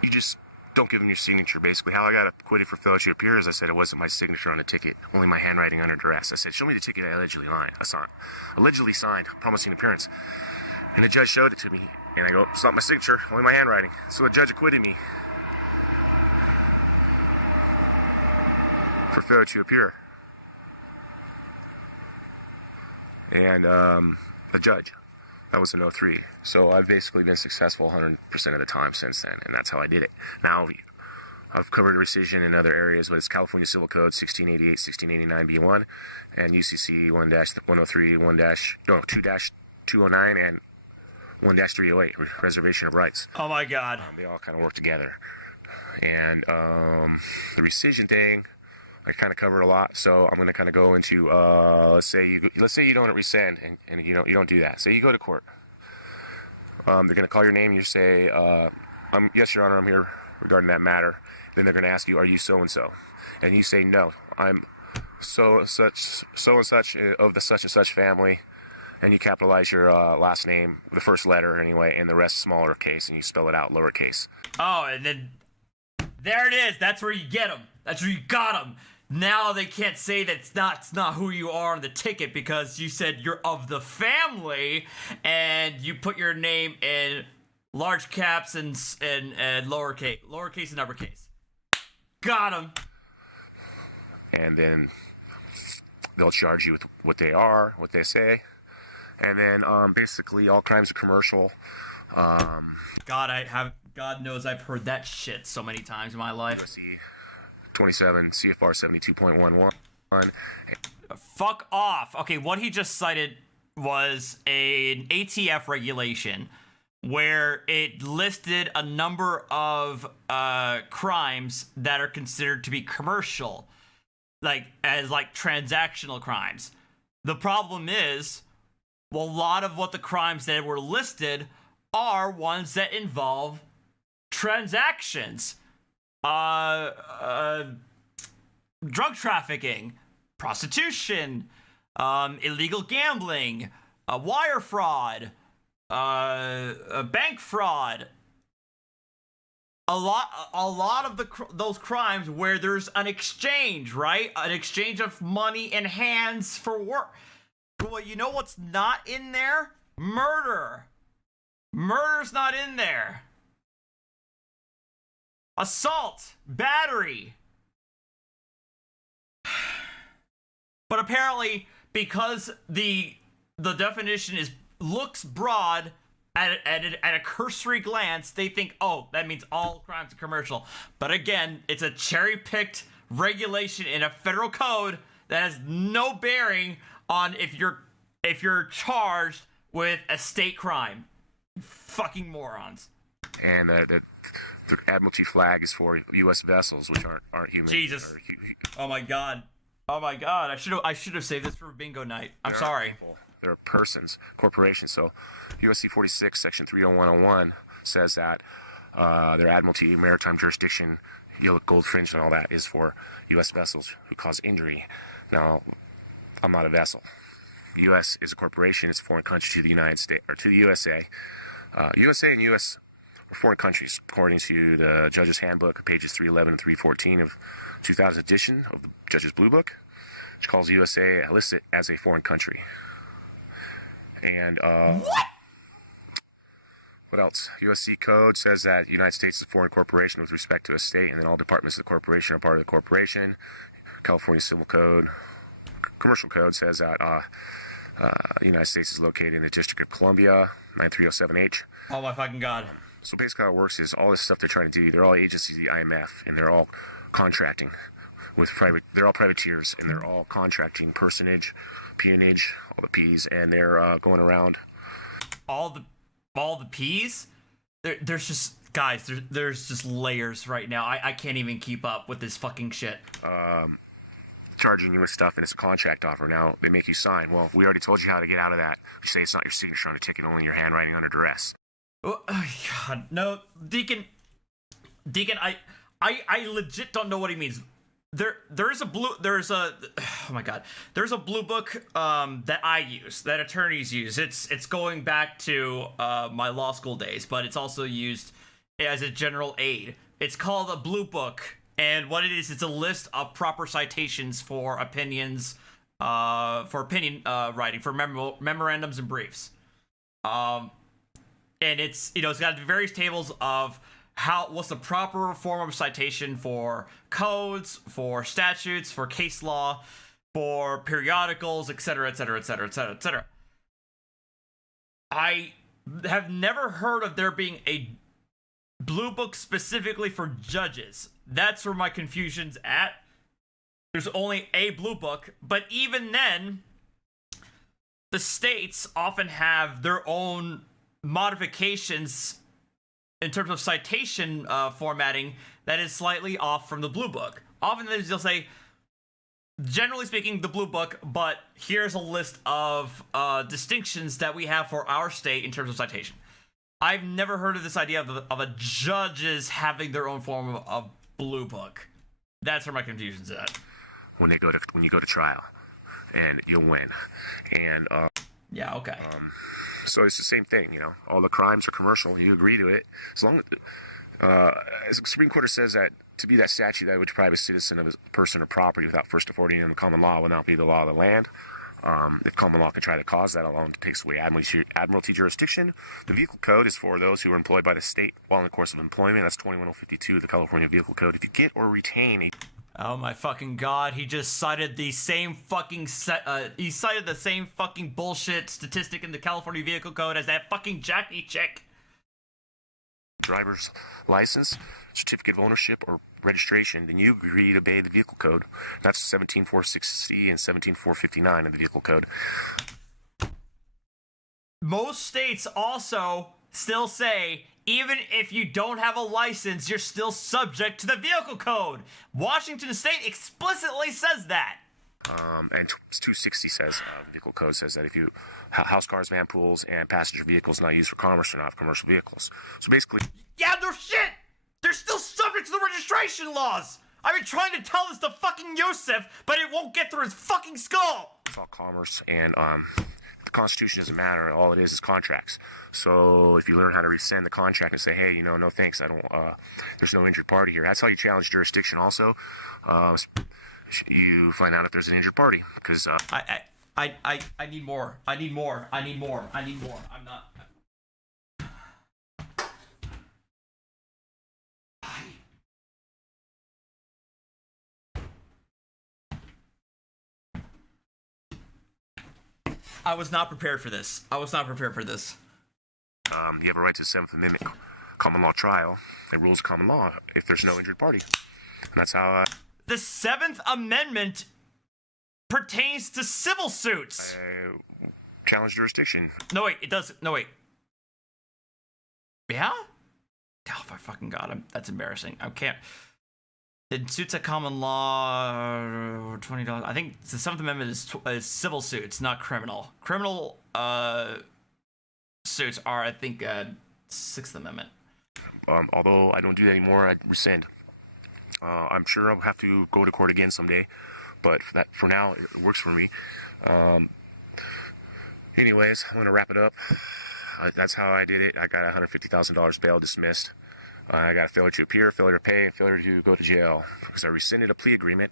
you just don't give them your signature, basically. How I got acquitted for failure to appear is I said it wasn't my signature on the ticket, only my handwriting under duress. I said, show me the ticket I allegedly signed, promising appearance. And the judge showed it to me, and I go, it's not my signature, only my handwriting. So the judge acquitted me for failure to appear. And a judge. That was a no 3. So I've basically been successful 100% of the time since then, and that's how I did it. Now, I've covered rescission in other areas, but it's California Civil Code 1688, 1689 B1, and UCC 1-103, 2-209, and 1-308, reservation of rights. Oh my God. They all kind of work together. And the rescission thing, I kind of covered a lot, so I'm going to kind of go into, let's say you don't rescind, and you don't do that. So you go to court. They're going to call your name, and you say, yes, Your Honor, I'm here regarding that matter. Then they're going to ask you, are you so-and-so? And you say, no, I'm so-and-such of the such-and-such family. And you capitalize your last name, the first letter anyway, and the rest smaller case, and you spell it out lowercase. Oh, and then there it is. That's where you get them. That's where you got them. Now they can't say that it's not who you are on the ticket because you said you're of the family, and you put your name in large caps and lowercase and uppercase. Got them. And then they'll charge you with what they are, what they say. And then basically all crimes are commercial. God knows I've heard that shit so many times in my life. USC 27 CFR 72.11. Fuck off. Okay, what he just cited was an ATF regulation where it listed a number of crimes that are considered to be commercial, as transactional crimes. The problem is, well, a lot of what the crimes that were listed are ones that involve transactions, drug trafficking, prostitution, illegal gambling, wire fraud, bank fraud. A lot of those crimes where there's an exchange, right? An exchange of money in hands for work. Well, you know what's not in there? Murder. Murder's not in there. Assault, battery. But apparently, because the definition looks broad at a cursory glance, they think, oh, that means all crimes are commercial. But again, it's a cherry-picked regulation in a federal code that has no bearing on if you're charged with a state crime. Fucking morons. And the Admiralty flag is for U.S. vessels, which aren't human. Jesus. Oh my God. I should have saved this for bingo night. I'm sorry. There are persons, corporations. So USC 46 section 30101 says that their Admiralty maritime jurisdiction, yellow goldfinch and all that, is for U.S. vessels who cause injury. Now, I'm not a vessel. The U.S. is a corporation. It's a foreign country to the United States, or to the USA. USA and U.S. are foreign countries, according to the Judge's Handbook, pages 311 and 314 of 2000 edition of the Judge's Blue Book, which calls USA listed as a foreign country. And, what else? USC code says that the United States is a foreign corporation with respect to a state, and then all departments of the corporation are part of the corporation. California Civil Code, Commercial Code says that the United States is located in the District of Columbia, 9307H. Oh my fucking God. So basically how it works is all this stuff they're trying to do, they're all agencies of the IMF, and they're all contracting with they're all privateers, and they're all contracting personage, peonage, all the P's, and they're going around. All the P's? There's just, guys, there's just layers right now. I can't even keep up with this fucking shit. Charging you with stuff, and it's a contract offer. Now they make you sign. Well, we already told you how to get out of that. You say it's not your signature on the ticket, only your handwriting under duress. Oh, God, no, Deacon, I legit don't know what he means. There's a blue book that I use, that attorneys use. It's going back to my law school days, but it's also used as a general aid. It's called a blue book. And what it is, it's a list of proper citations for opinions, writing, for memorandums and briefs. And it's got various tables of what's the proper form of citation for codes, for statutes, for case law, for periodicals, etc., etc., etc., etc., etc. I have never heard of there being blue book specifically for judges. That's where my confusion's at. There's only a blue book, but even then, the states often have their own modifications in terms of citation formatting that is slightly off from the blue book. Often they'll say, generally speaking, the blue book, but here's a list of distinctions that we have for our state in terms of citation. I've never heard of this idea of a judges having their own form of blue book. That's where my confusion's at. When you go to trial, and you'll win, and yeah, okay. So it's the same thing, you know. All the crimes are commercial. You agree to it, as long as the Supreme Court says that to be that statute that would deprive a citizen of his person or property without first affording him the common law will not be the law of the land. If common law can try to cause that alone takes away admiralty jurisdiction. The vehicle code is for those who are employed by the state while in the course of employment. That's 21052 of the California Vehicle Code. If you get or retain a... Oh my fucking god, he just cited the same fucking he cited the same fucking bullshit statistic in the California Vehicle Code as that fucking Jackie chick. Driver's license, certificate of ownership, or registration, then you agree to obey the Vehicle Code. That's 17460 and 17459 of the Vehicle Code. Most states also still say, even if you don't have a license, you're still subject to the Vehicle Code. Washington State explicitly says that. And 260 says, Vehicle Code says that if you, house cars, van pools, and passenger vehicles not used for commerce are not commercial vehicles. So basically... Yeah, no shit! They're still subject to the registration laws! I've been trying to tell this to fucking Yosef, but it won't get through his fucking skull! It's all commerce, and the Constitution doesn't matter. All it is contracts. So if you learn how to rescind the contract and say, hey, you know, no thanks, I don't, there's no injured party here. That's how you challenge jurisdiction also. You find out if there's an injured party, because... I need more. I need more. I need more. I need more. I'm not... I was not prepared for this. I was not prepared for this. You have a right to the 7th Amendment common law trial. It rules common law if there's no injured party. And that's how... The 7th Amendment pertains to civil suits. Challenge jurisdiction. No, wait. It doesn't. No, wait. Yeah? Oh, my fucking god. That's embarrassing. I can't... It suits a common law, $20. I think the 7th Amendment is civil suits, not criminal. Criminal suits are, I think, 6th Amendment. Although I don't do that anymore, I rescind. I'm sure I'll have to go to court again someday, but for now, it works for me. Anyways, I'm going to wrap it up. That's how I did it. I got $150,000 bail dismissed. I got a failure to appear, failure to pay, and failure to go to jail because I rescinded a plea agreement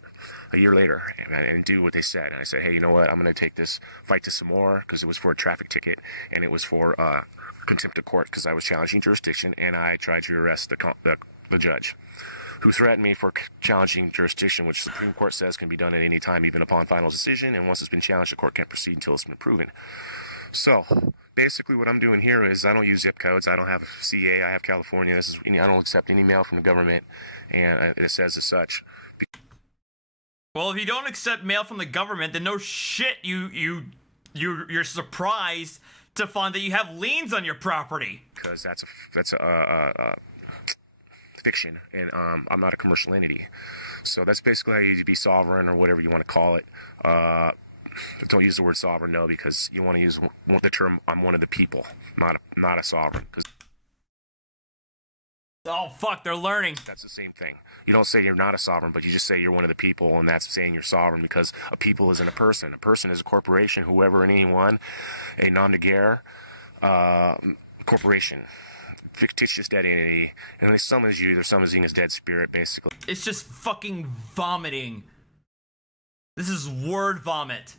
a year later, and I didn't do what they said. And I said, hey, you know what? I'm going to take this fight to some more because it was for a traffic ticket, and it was for contempt of court because I was challenging jurisdiction, and I tried to arrest the judge who threatened me for challenging jurisdiction, which the Supreme Court says can be done at any time, even upon final decision, and once it's been challenged, the court can't proceed until it's been proven. So... basically, what I'm doing here is I don't use zip codes. I don't have CA. I have California. I don't accept any mail from the government, and it says as such. Well, if you don't accept mail from the government, then no shit. You're surprised to find that you have liens on your property. Because that's a fiction, and I'm not a commercial entity. So that's basically how you be sovereign, or whatever you want to call it. Don't use the word sovereign, no, because you want to use the term I'm one of the people, not a sovereign. Oh, fuck, they're learning. That's the same thing. You don't say you're not a sovereign, but you just say you're one of the people, and that's saying you're sovereign because a people isn't a person. A person is a corporation, whoever and anyone, a nom de guerre corporation, fictitious dead entity, and when they summons you, they're summoning his dead spirit, basically. It's just fucking vomiting. This is word vomit.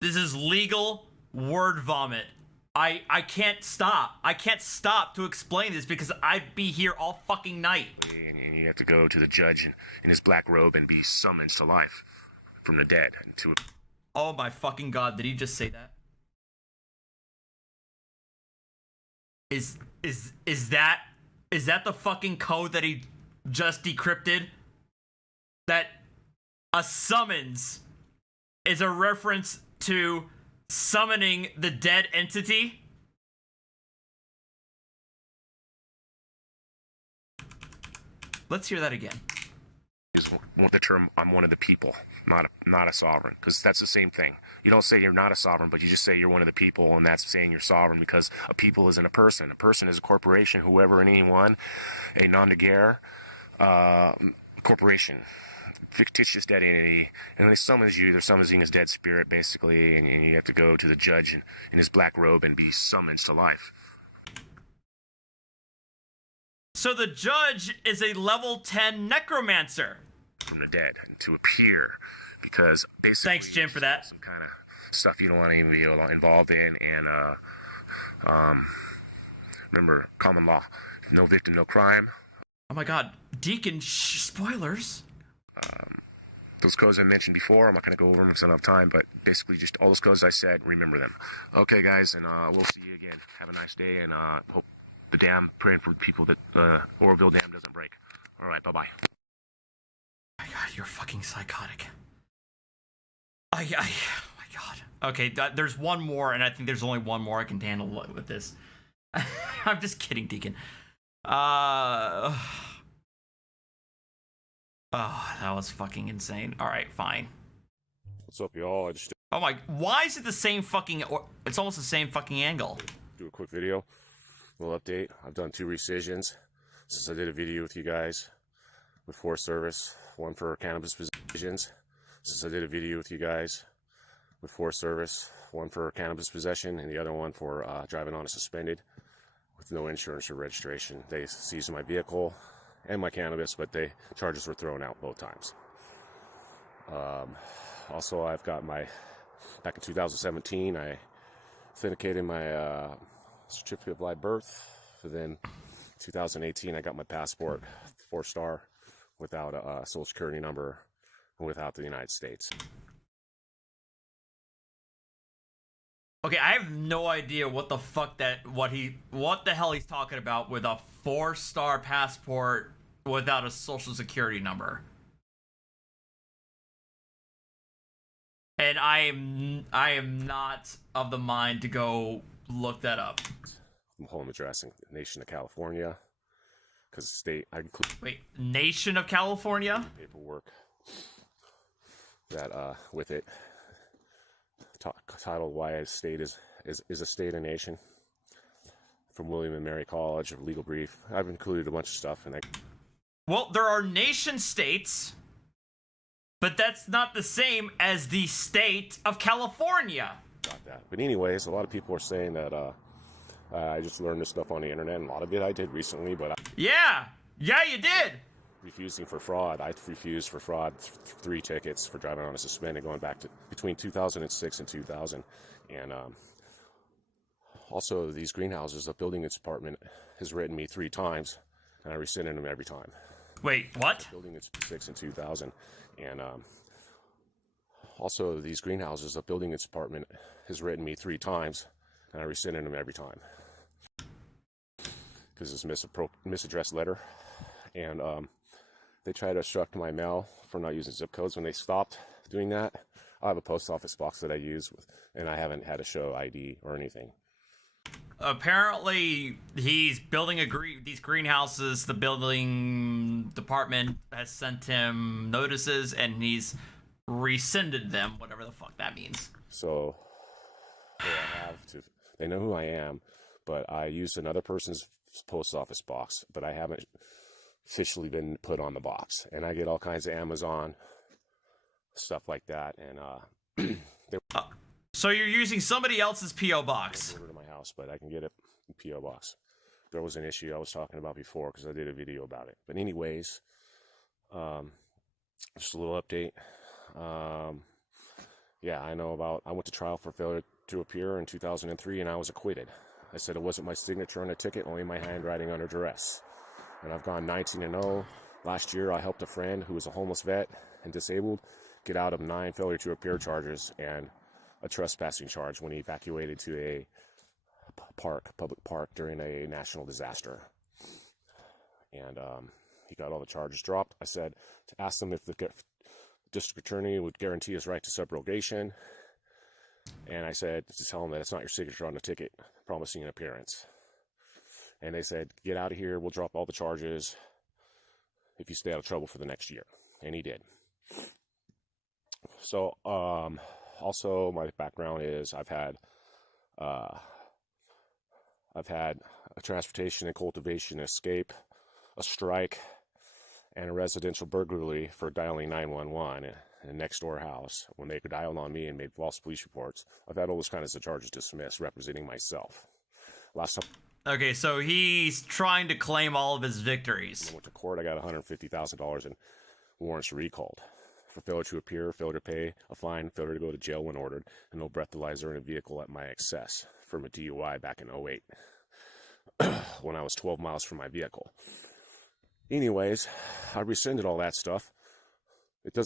This is legal word vomit. I can't stop. I can't stop to explain this because I'd be here all fucking night. And you have to go to the judge in his black robe and be summoned to life from the dead. Oh my fucking god, did he just say that? Is that Is that the fucking code that he just decrypted? That a summons is a reference to summoning the dead entity? Let's hear that again. Use the term "I'm one of the people," not a sovereign, because that's the same thing. You don't say you're not a sovereign, but you just say you're one of the people, and that's saying you're sovereign, because a people isn't a person. A person is a corporation, whoever and anyone, a non de guerre corporation, fictitious dead entity, and when they summons you, they're summoning his dead spirit, basically, and you have to go to the judge in his black robe and be summoned to life. So the judge is a level 10 necromancer. From the dead to appear, because basically, thanks, Jim, for that. Some kind of stuff you don't want to even be involved in, and remember common law: no victim, no crime. Oh my God, Deacon! Spoilers. Those codes I mentioned before, I'm not going to go over them because I don't have time, but basically just all those codes I said, remember them. Okay, guys, and we'll see you again. Have a nice day, and hope the dam, praying for people that Oroville Dam doesn't break. All right, bye-bye. Oh my God, you're fucking psychotic. Oh my God. Okay, there's one more, and I think there's only one more I can handle with this. I'm just kidding, Deacon. Oh, that was fucking insane. All right, fine. What's up, y'all? I just Oh my, why is it the same fucking, it's almost the same fucking angle. do a quick video, little update. I've done 2 rescissions since I did a video with you guys with Forest Service, one for cannabis possessions. Since I did a video with you guys with Forest Service, one for cannabis possession, and the other one for driving on a suspended with no insurance or registration. They seized my vehicle and my cannabis, but the charges were thrown out both times. Also, I've got back in 2017, I authenticated my certificate of live birth. Then 2018, I got my passport, 4-star, without a social security number, without the United States. Okay, I have no idea what the fuck what the hell he's talking about with a 4-star passport without a social security number. And I am not of the mind to go look that up. Home address in the nation of California, because the state, I include Wait, nation of California? paperwork that with it titled "Why a State is a State and Nation" from William and Mary College, of legal brief. I've included a bunch of stuff in that. Well, there are nation states, but that's not the same as the state of California. Got that. But anyways, a lot of people are saying that I just learned this stuff on the internet, and a lot of it I did recently, but Yeah, you did. refusing for fraud. I refused for fraud 3 tickets for driving on a suspended going back to between 2006 and 2000. And also, these greenhouses, the building department has written me 3 times, and I rescinded them every time. Wait, what? Building in 6 and 2000, and also these greenhouses, the building department has written me 3 times, and I rescinded them every time because it's misaddressed letter, and they try to obstruct my mail for not using zip codes. When they stopped doing that, I have a post office box that I use, and I haven't had to show ID or anything. Apparently, he's building these greenhouses. The building department has sent him notices, and he's rescinded them, whatever the fuck that means. So they know who I am, but I used another person's post office box, but I haven't officially been put on the box. And I get all kinds of Amazon stuff like that, and so you're using somebody else's P.O. box. Over to my house, but I can get it in P.O. box. There was an issue I was talking about before because I did a video about it. But anyways, just a little update. Yeah, I went to trial for failure to appear in 2003, and I was acquitted. I said it wasn't my signature on the ticket, only my handwriting under duress. And I've gone 19-0. Last year, I helped a friend who was a homeless vet and disabled get out of 9 failure to appear charges and a trespassing charge when he evacuated to a public park during a national disaster. and he got all the charges dropped. I said to ask them if the district attorney would guarantee his right to subrogation, and I said to tell him that it's not your signature on the ticket promising an appearance. And they said, get out of here, we'll drop all the charges if you stay out of trouble for the next year. And he did. So also my background is I've had a transportation and cultivation escape, a strike, and a residential burglary for dialing 911 in a next door house when they dialed on me and made false police reports. I've had all those kinds of charges dismissed representing myself. Last time. Okay, so he's trying to claim all of his victories. I went to court. I got $150,000 in warrants recalled for failure to appear, failure to pay a fine, failure to go to jail when ordered, and no breathalyzer in a vehicle at my excess from a DUI back in 08 when I was 12 miles from my vehicle. Anyways, I rescinded all that stuff.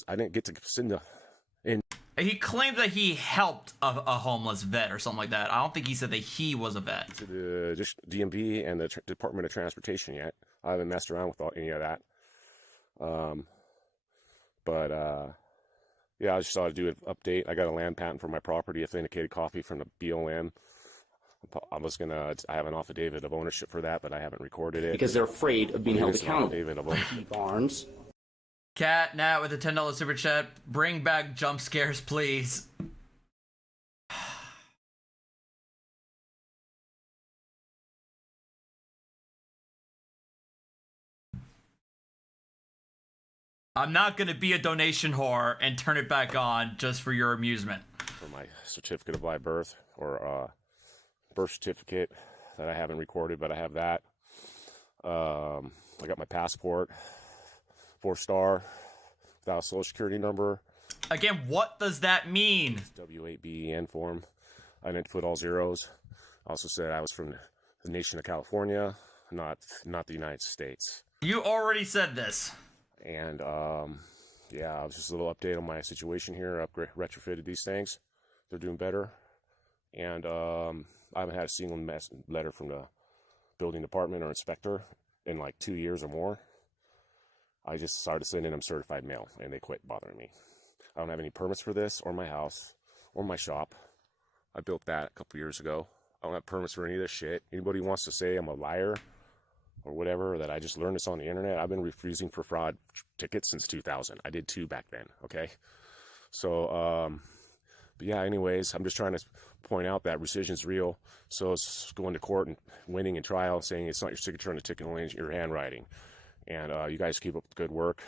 I didn't get to send He claimed that he helped a homeless vet or something like that. I don't think he said that he was a vet. To the just DMV and the Department of Transportation yet. I haven't messed around with any of that. Yeah, I just thought I'd do an update. I got a land patent for my property, authenticated copy from the BLM. I have an affidavit of ownership for that, but I haven't recorded it. Because they're afraid of being held accountable. Barnes. Cat Nat with a $10 super chat. Bring back jump scares, please. I'm not gonna be a donation whore and turn it back on just for your amusement. For my certificate of live birth or birth certificate that I haven't recorded, but I have that. I got my passport, 4-star, without a social security number. Again, what does that mean? W8BEN form. I didn't put all zeros. I also said I was from the nation of California, not the United States. You already said this. And yeah, it was just a little update on my situation here. Retrofitted these things. They're doing better. And I haven't had a single letter from the building department or inspector in like 2 years or more. I just started sending them certified mail, and they quit bothering me. I don't have any permits for this, or my house, or my shop. I built that a couple years ago. I don't have permits for any of this shit. Anybody wants to say I'm a liar or whatever, that I just learned this on the internet, I've been refusing for fraud tickets since 2000. I did 2 back then, okay? So, but yeah, anyways, I'm just trying to point out that rescission's real. So it's going to court and winning in trial, saying it's not your signature on the ticket, only your handwriting. And you guys keep up the good work,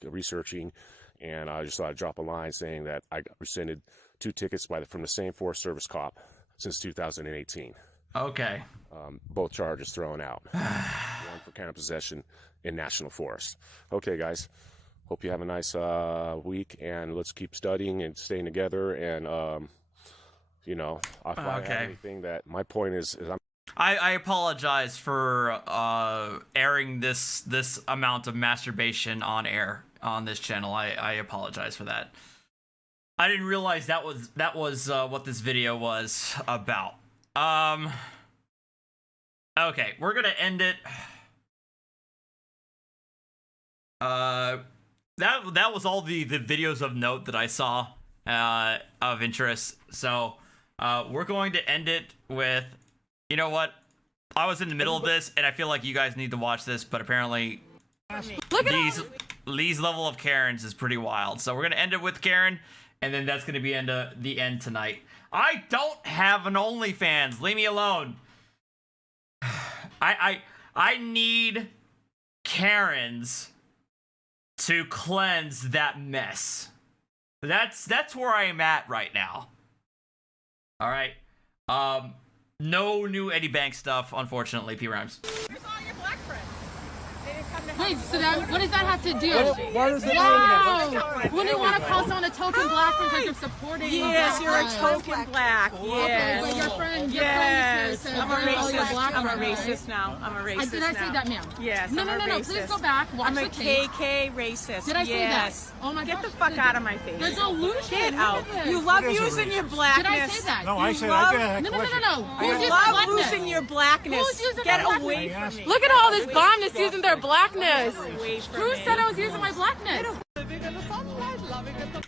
good researching. And I just thought I'd drop a line saying that I got rescinded 2 tickets from the same Forest Service cop since 2018. Okay. Both charges thrown out. One for counter possession in National Forest. Okay, guys. Hope you have a nice week, and let's keep studying and staying together. And you know, if I have anything that my point is I apologize for airing this amount of masturbation on air on this channel. I apologize for that. I didn't realize that was what this video was about. Okay, we're gonna end it. That was all the videos of note that I saw of interest. So we're going to end it with, you know what? I was in the middle of this, and I feel like you guys need to watch this, but apparently Lee's level of Karen's is pretty wild. So we're gonna end it with Karen, and then that's gonna be the end tonight. I don't have an OnlyFans. Leave me alone. I need Karen's to cleanse that mess. That's where I am at right now. All right. No new Eddie Banks stuff, unfortunately. P Rhymes. Where's all your black friends? They didn't come to wait, so that, what does that have to do? Why does it Wouldn't you want to call someone a token black friend because you're supporting? Yes, you're a token black. Yes. Okay, but your friend, yes. I'm a racist. I'm a racist now. I'm a racist. Did I say that, ma'am? Yes. No. Please go back. Watch I'm a KK racist. Did I say that? Oh my God. Get the fuck out of my face. There's illusion. Get out. You love using your blackness. Did I say that? No, I said I did. No. You love losing your blackness. Who's using Get away from me. Look at all this bomness using their blackness. Who said I was using my blackness?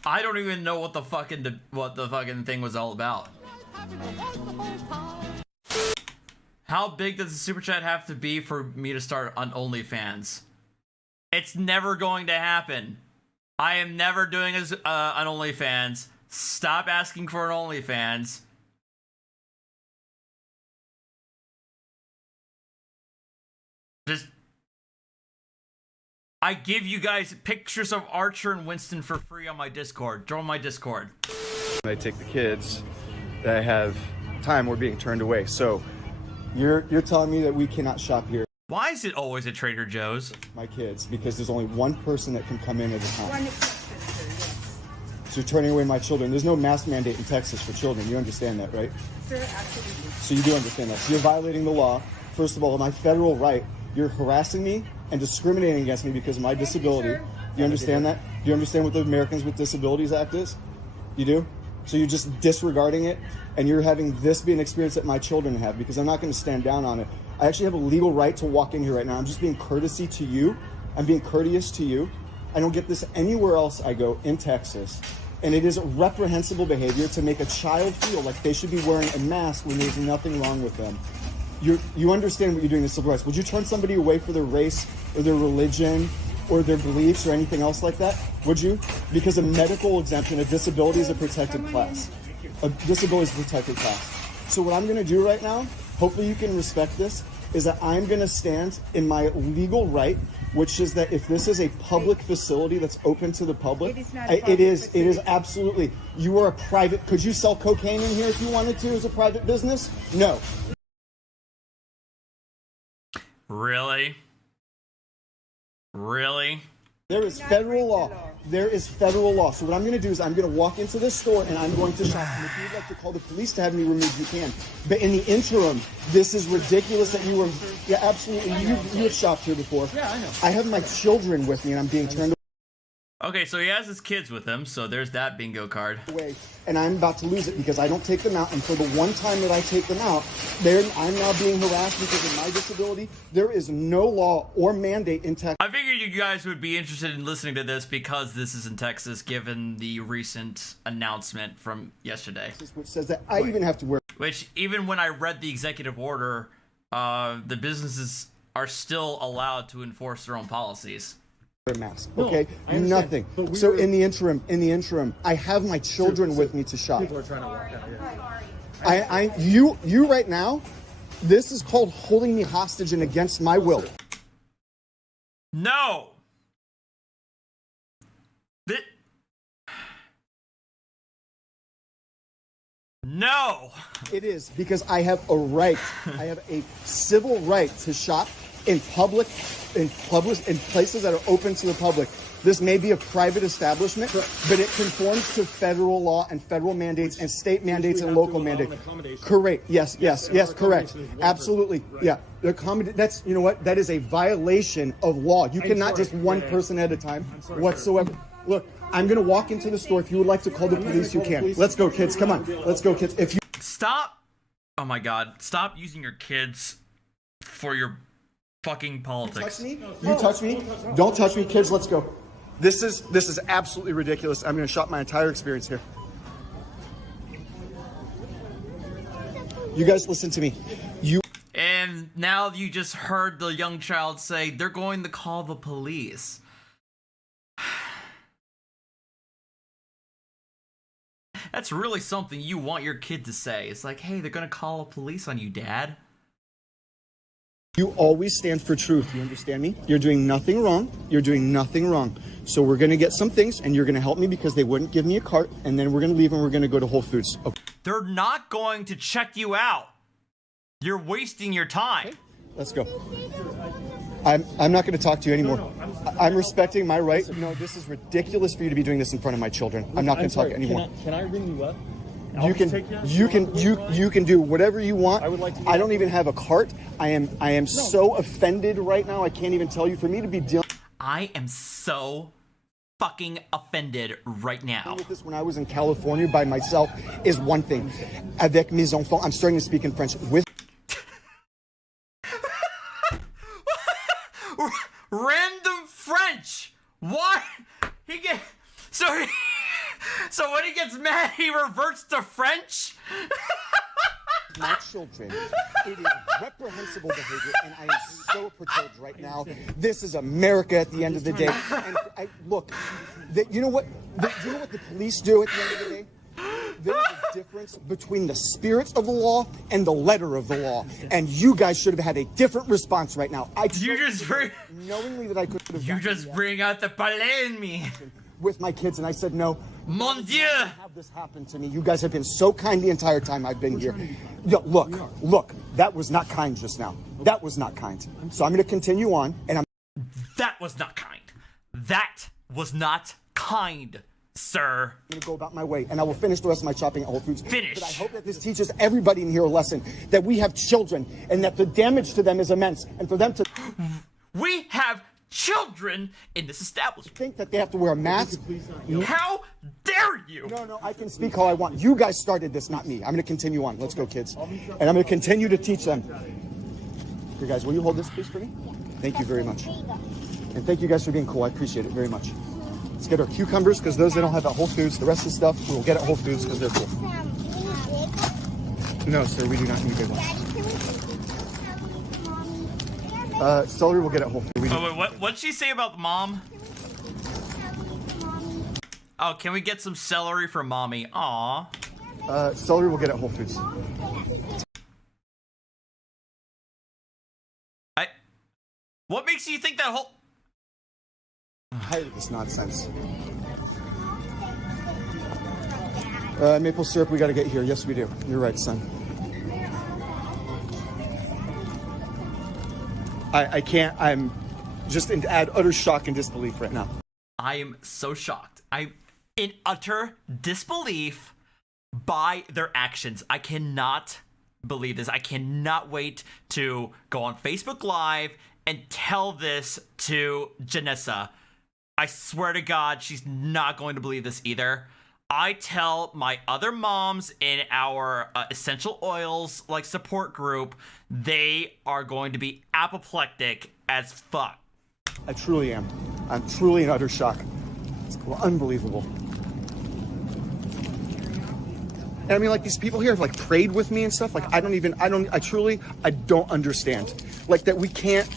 I don't even know what the fucking thing was all about. How big does the super chat have to be for me to start on OnlyFans? It's never going to happen. I am never doing an OnlyFans. Stop asking for an OnlyFans. Just... I give you guys pictures of Archer and Winston for free on my Discord. Join my Discord. They take the kids that have time, we're being turned away. So you're telling me that we cannot shop here? Why is it always at Trader Joe's? My kids, because there's only one person that can come in at a time. So you're turning away my children. There's no mask mandate in Texas for children. You understand that, right? Sir, absolutely. So you do understand that. So you're violating the law. First of all, my federal right. You're harassing me and discriminating against me because of my disability. Do you understand that? Do you understand what the Americans with Disabilities Act is? You do? So you're just disregarding it, and you're having this be an experience that my children have, because I'm not going to stand down on it. I actually have a legal right to walk in here right now. I'm just being courtesy to you. I'm being courteous to you. I don't get this anywhere else I go in Texas. And it is reprehensible behavior to make a child feel like they should be wearing a mask when there's nothing wrong with them. You understand what you're doing to civil rights. Would you turn somebody away for their race or their religion or their beliefs or anything else like that? Would you? Because a medical exemption, a disability is a protected class. A disability is a protected class. So what I'm going to do right now, hopefully you can respect this, is that I'm going to stand in my legal right, which is that if this is a public facility that's open to the public, it is absolutely. You are a private. Could you sell cocaine in here if you wanted to as a private business? No. Really? Really? There is federal law. There is federal law. So what I'm going to do is I'm going to walk into this store and I'm going to shop. And if you'd like to call the police to have me removed, you can. But in the interim, this is ridiculous that you were... Yeah, absolutely. You have shopped here before. Yeah, I know. I have my children with me and I'm being turned Okay, so he has his kids with him, so there's that bingo card. away. And I'm about to lose it because I don't take them out. And for the one time that I take them out, I'm now being harassed because of my disability. There is no law or mandate in Texas. I figured you guys would be interested in listening to this because this is in Texas, given the recent announcement from yesterday. Which says that I even have to wear... Which, even when I read the executive order, the businesses are still allowed to enforce their own policies. Mask, okay? Nothing. So in the interim, I have my children with me to shop. People are trying to walk out, you right now, this is called holding me hostage and against my will. No. No. It is because I have a right. I have a civil right to shop in places that are open to the public. This may be a private establishment, but it conforms to federal law and federal mandates and state mandates and local mandates. Correct. Yes, correct. Absolutely. Yeah. That's, you know what? That is a violation of law. You cannot just one person at a time whatsoever. Look, I'm going to walk into the store. If you would like to call the police, you can. Let's go, kids. Come on. Let's go, kids. If you Stop. Oh my God. Stop using your kids for your fucking politics. You touch me. Don't touch me, kids. Let's go. This is absolutely ridiculous. I'm going to shop my entire experience here. You guys listen to me. And now you just heard the young child say they're going to call the police. That's really something you want your kid to say. It's like, hey, they're going to call the police on you, Dad. You always stand for truth. You understand me? You're doing nothing wrong. You're doing nothing wrong. So we're going to get some things, and you're going to help me because they wouldn't give me a cart, and then we're going to leave, and we're going to go to Whole Foods. Okay. They're not going to check you out. You're wasting your time. Okay. Let's go. I'm not going to talk to you anymore. I'm respecting my right. No, this is ridiculous for you to be doing this in front of my children. I'm not going to talk anymore. Can I ring you up? You can do whatever you want. I don't even have a cart. I am so offended right now. I can't even tell you. For me to be dealing. I am so fucking offended right now. With this when I was in California by myself is one thing. Avec mes enfants, I'm starting to speak in French with. Random French. What? So when he gets mad, he reverts to French. My children, it is reprehensible behavior, and I am so perturbed right now. This is America at the end of the day. And look, you know what the police do at the end of the day? There is a difference between the spirit of the law and the letter of the law, and you guys should have had a different response right now. Knowingly that I could have. You just bring out the palais in me. With my kids, and I said no. Mon Dieu! Have this happen to me? You guys have been so kind the entire time I've been here. Yo, look, that was not kind just now. That was not kind. So I'm going to continue on, and That was not kind. That was not kind, sir. I'm going to go about my way, and I will finish the rest of my shopping at Whole Foods. Finish. But I hope that this teaches everybody in here a lesson that we have children, and that the damage to them is immense, and for them to. We have children in this establishment. Think that they have to wear a mask? How dare you? No, I can speak all I want. You guys started this, not me. I'm going to continue on. Let's go, kids. And I'm going to continue to teach them. Here, guys, will you hold this, please, for me? Thank you very much. And thank you guys for being cool. I appreciate it very much. Let's get our cucumbers, because those they don't have at Whole Foods. The rest of the stuff, we'll get at Whole Foods, because they're cool. No, sir, we do not need big ones. Celery we'll get at Whole Foods. Oh, wait, what'd she say about the mom? Oh, can we get some celery for mommy? Aw. Celery we'll get at Whole Foods. What makes you think that whole... I'm tired of this nonsense. Maple syrup we gotta get here. Yes, we do. You're right, son. I can't. I'm just in utter shock and disbelief right now. I am so shocked. I'm in utter disbelief by their actions. I cannot believe this. I cannot wait to go on Facebook Live and tell this to Janessa. I swear to God, she's not going to believe this either. I tell my other moms in our essential oils support group, they are going to be apoplectic as fuck. I truly am. I'm truly in utter shock. It's unbelievable. And I mean, these people here have prayed with me and stuff. I don't understand. That we can't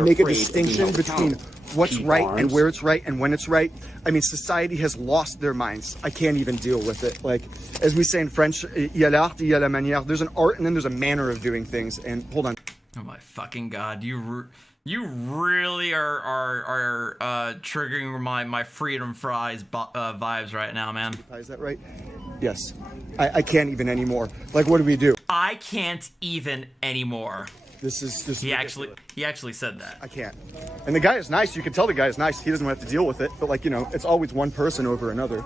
make a distinction between what's right and where it's right and when it's right. I mean, society has lost their minds. I can't even deal with it. As we say in French, il y a l'art, il y a la manière. There's an art and then there's a manner of doing things. And hold on. Oh my fucking God. You really are triggering my freedom fries vibes right now, man. Is that right? Yes. I can't even anymore. What do we do? I can't even anymore. This is just he actually said that. I can't. And the guy is nice. You can tell the guy is nice. He doesn't have to deal with it. But it's always one person over another.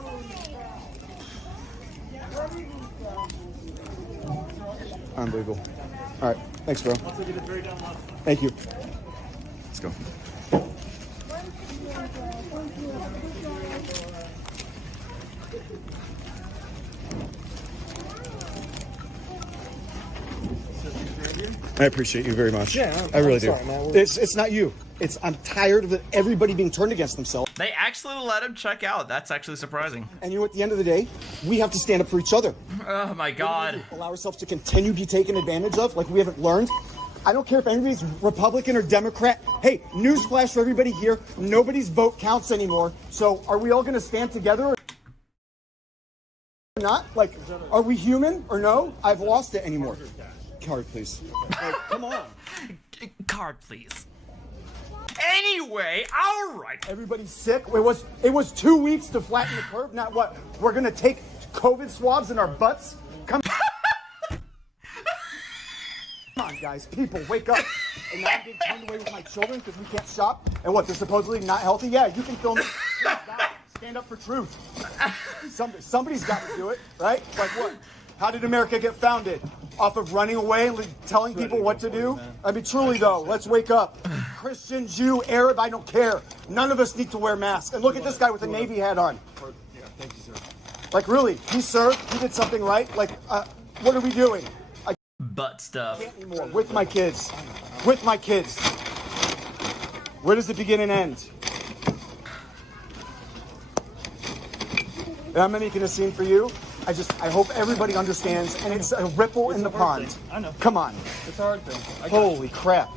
Unbelievable. All right. Thanks, bro. Thank you. Let's go. I appreciate you very much. Yeah, I really do. sorry, man. It's not you. I'm tired of everybody being turned against themselves. They actually let him check out. That's actually surprising. And at the end of the day, we have to stand up for each other. Oh my God. Allow ourselves to continue to be taken advantage of like we haven't learned. I don't care if anybody's Republican or Democrat. Hey, newsflash for everybody here. Nobody's vote counts anymore. So are we all going to stand together or not? Are we human or no? I've lost it anymore. Card, please. Come on. Card, please. Anyway, all right. Everybody's sick. It was 2 weeks to flatten the curve. Not what? We're gonna take COVID swabs in our butts. Come on, guys. People, wake up. And now I'm getting turned away with my children because we can't shop. And what? They're supposedly not healthy. Yeah, you can film it. Stand up for truth. Somebody's got to do it, right? Like what? How did America get founded? Off of running away and telling people what to do? I mean, truly though, let's wake up. Christian, Jew, Arab, I don't care. None of us need to wear masks. And look at this guy with a Navy hat on. Yeah, thank you, sir. Like really, he served, he did something right. Like, what are we doing? I Butt stuff. can't anymore. With my kids. With my kids. Where does it begin and end? And I'm not making a scene for you. I hope everybody understands, and it's a ripple in the pond. I know. Come on. It's a hard thing. Holy crap.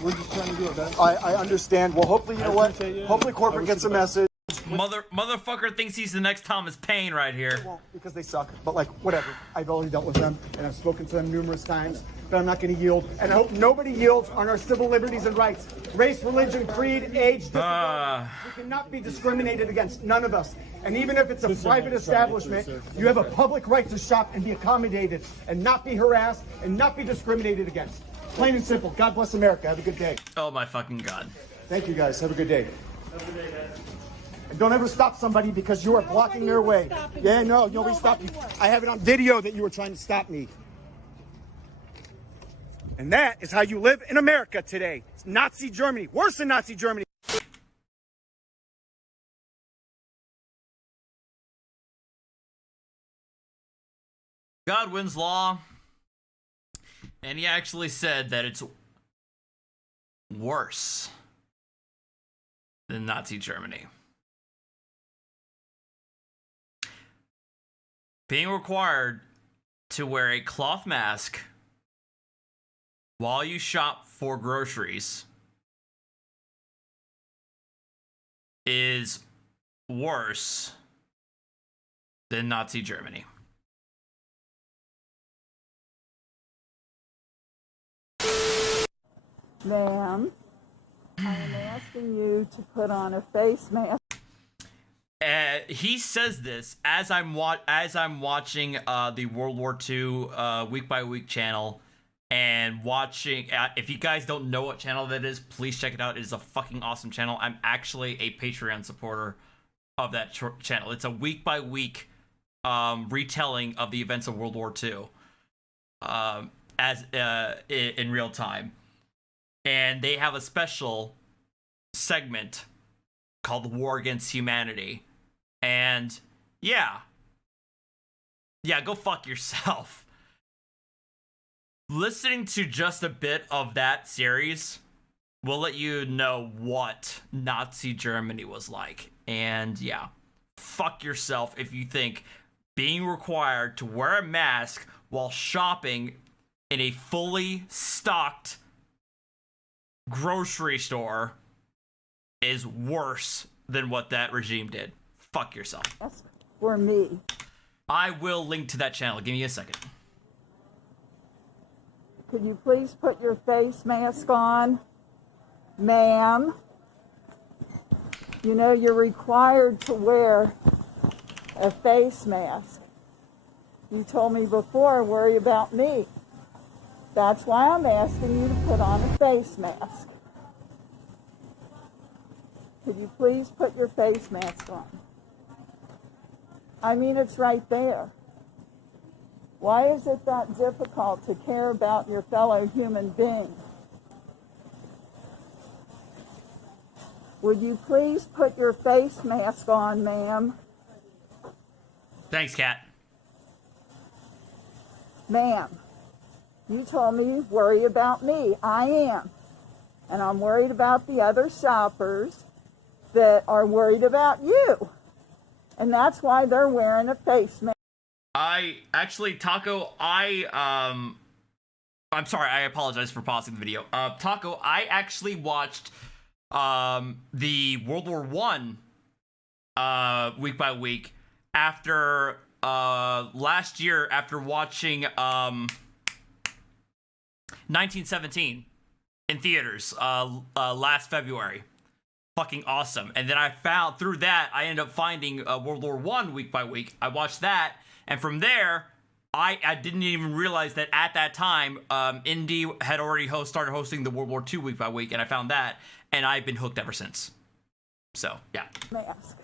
We're just trying to do it, man. I understand. Well, hopefully, you know what? Hopefully corporate gets a message. Motherfucker thinks he's the next Thomas Paine right here. Well, because they suck. But like, whatever. I've already dealt with them, and I've spoken to them numerous times. But I'm not going to yield, and I hope nobody yields on our civil liberties and rights. Race, religion, creed, age, disability. We cannot be discriminated against. None of us. And even if it's a private establishment, you have a public right to shop and be accommodated, and not be harassed, and not be discriminated against. Plain and simple. God bless America. Have a good day. Oh my fucking god. Thank you, guys. Have a good day. Have a good day, guys. And don't ever stop somebody because you are blocking their way. Yeah, no, nobody stopped you. I have it on video that you were trying to stop me. And that is how you live in America today. It's Nazi Germany. Worse than Nazi Germany. Godwin's Law. And he actually said that it's worse than Nazi Germany. Being required to wear a cloth mask while you shop for groceries is worse than Nazi Germany. Ma'am, I am asking you to put on a face mask. He says this as I'm watching the World War II week by week channel and watching. If you guys don't know what channel that is, please check it out. It is a fucking awesome channel. I'm actually a Patreon supporter of that channel. It's a week by week retelling of the events of World War II in real time. And they have a special segment called The War Against Humanity. And yeah, go fuck yourself. Listening to just a bit of that series will let you know what Nazi Germany was like. And yeah, fuck yourself if you think being required to wear a mask while shopping in a fully stocked grocery store is worse than what that regime did. Fuck yourself. For me. I will link to that channel. Give me a second. Could you please put your face mask on, ma'am? You know you're required to wear a face mask. You told me before, worry about me. That's why I'm asking you to put on a face mask. Could you please put your face mask on? I mean, it's right there. Why is it that difficult to care about your fellow human being? Would you please put your face mask on, ma'am? Thanks, Kat. Ma'am, you told me worry about me. I am. And I'm worried about the other shoppers that are worried about you. And that's why they're wearing a face mask. Taco, I'm sorry, I apologize for pausing the video. Taco, I actually watched the World War I week by week after last year after watching 1917 in theaters last February. Fucking awesome. And then I found through that I ended up finding World War I week by week. I watched that, and from there I didn't even realize that at that time Indy had already started hosting the World War II week by week, and I found that, and I've been hooked ever since. So yeah. Mask.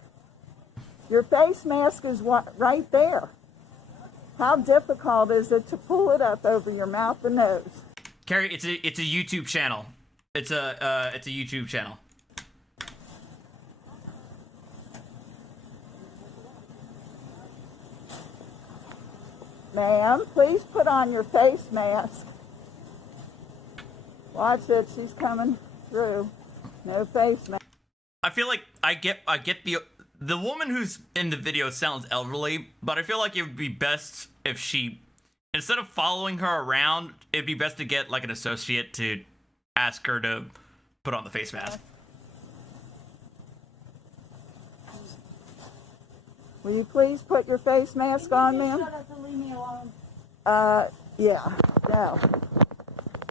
Your face mask is right there. How difficult is it to pull it up over your mouth and nose? Carrie, it's a YouTube channel. It's a YouTube channel. Ma'am, please put on your face mask. Watch it, she's coming through. No face mask. I feel like I get the woman who's in the video sounds elderly, but I feel like it would be best if she, instead of following her around, it'd be best to get like an associate to ask her to put on the face mask. Will you please put your face mask on, ma'am? Shut up and leave me alone. Yeah, no.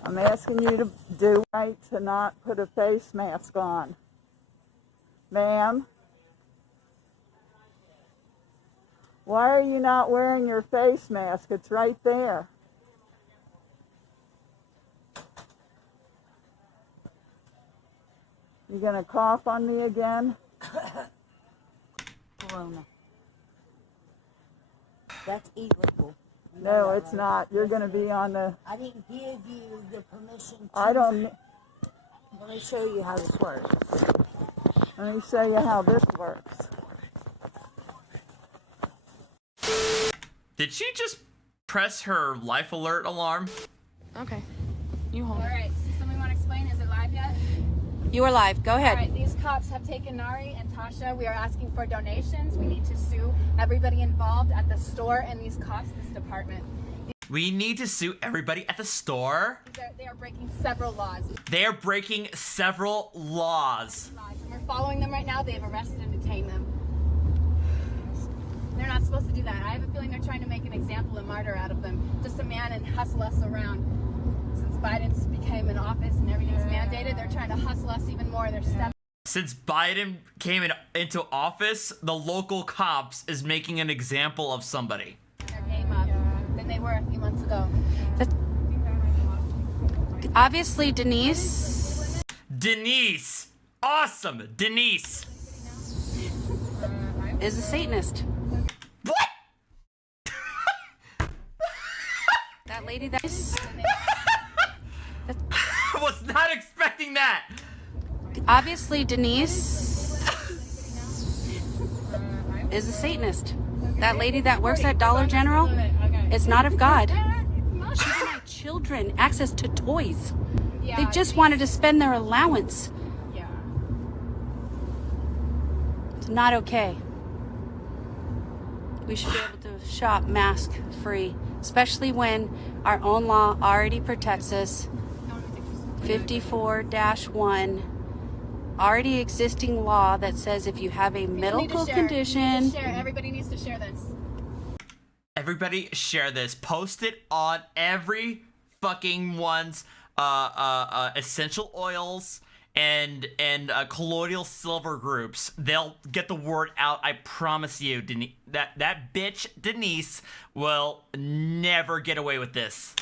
I'm asking you to do right to not put a face mask on. Ma'am? Why are you not wearing your face mask? It's right there. You gonna cough on me again? Corona. That's illegal. No, it's not. You're gonna be on the... I didn't give you the permission to... I don't... Let me show you how this works. Let me show you how this works. Did she just press her life alert alarm? Okay. You hold. All right. So somebody want to explain? Is it live yet? You are live. Go ahead. All right. These cops have taken Nari and Tasha. We are asking for donations. We need to sue everybody involved at the store and these cops, this department. We need to sue everybody at the store. They are breaking several laws. They are breaking several laws. And we're following them right now. They have arrested and detained them. They're not supposed to do that. I have a feeling they're trying to make an example and martyr out of them. Just a man and hustle us around. Since Biden's became in office and everything's mandated, they're trying to hustle us even more. They're stepping. Since Biden came into office, the local cops is making an example of somebody. Their game up than they were a few months ago. Obviously, Denise. Denise. Awesome. Denise. Is a Satanist. What? That lady that is... I was not expecting that. Obviously, Denise is a Satanist. That lady that works at Dollar General is not of God. She denied children access to toys. They just wanted to spend their allowance. It's not okay. We should be able to shop mask free, especially when our own law already protects us. 54-1, already existing law that says if you have a medical condition. Everybody needs to share this. Everybody share this. Post it on every fucking one's essential oils and colloidal silver groups. They'll get the word out. I promise you. That bitch Denise will never get away with this.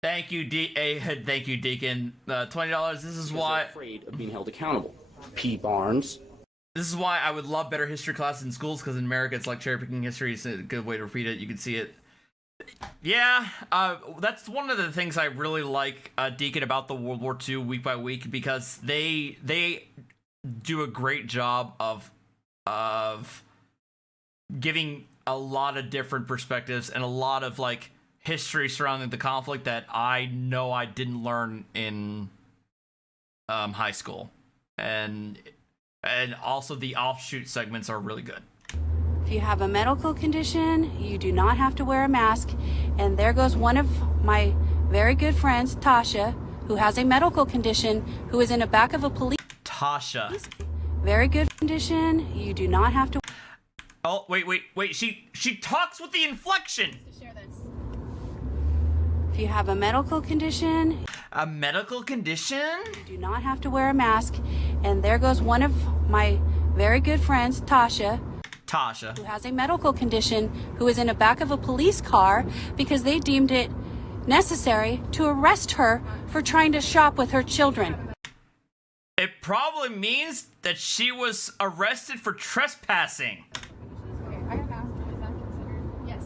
Thank you, thank you, Deacon. $20. This is why afraid of being held accountable. P. Barnes. This is why I would love better history classes in schools, because in America it's like cherry picking history. It's a good way to repeat it. You can see it. Yeah, that's one of the things I really like, Deacon, about the World War II week by week, because they do a great job of giving a lot of different perspectives and a lot of like history surrounding the conflict that I know I didn't learn in high school, and also the offshoot segments are really good. If you have a medical condition, you do not have to wear a mask. And there goes one of my very good friends, Tasha, who has a medical condition, who is in the back of a police. Tasha. Very good condition. You do not have to. Oh, wait. She talks with the inflection. If you have a medical condition. A medical condition? You do not have to wear a mask. And there goes one of my very good friends, Tasha, who has a medical condition, who is in the back of a police car because they deemed it necessary to arrest her for trying to shop with her children. It probably means that she was arrested for trespassing. I have asked her, is that considered? Yes.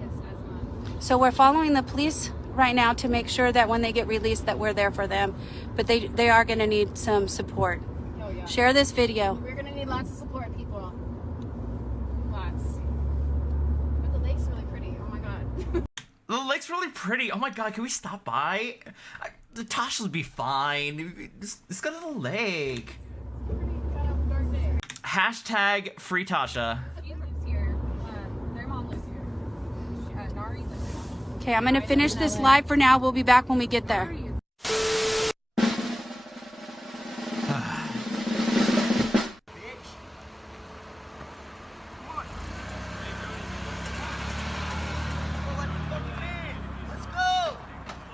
Yes, as not. So we're following the police right now to make sure that when they get released that we're there for them. But they are going to need some support. Oh, yeah. Share this video. We're going to need lots of support, people. Lots. But the lake's really pretty. Oh, my God. The lake's really pretty. Oh my god, can we stop by? The Tasha's be fine. Let's go to the lake. Hashtag free Tasha. She lives here. Their mom lives here. Nari lives here. Okay, I'm going to finish this live for now. We'll be back when we get there. Let's go!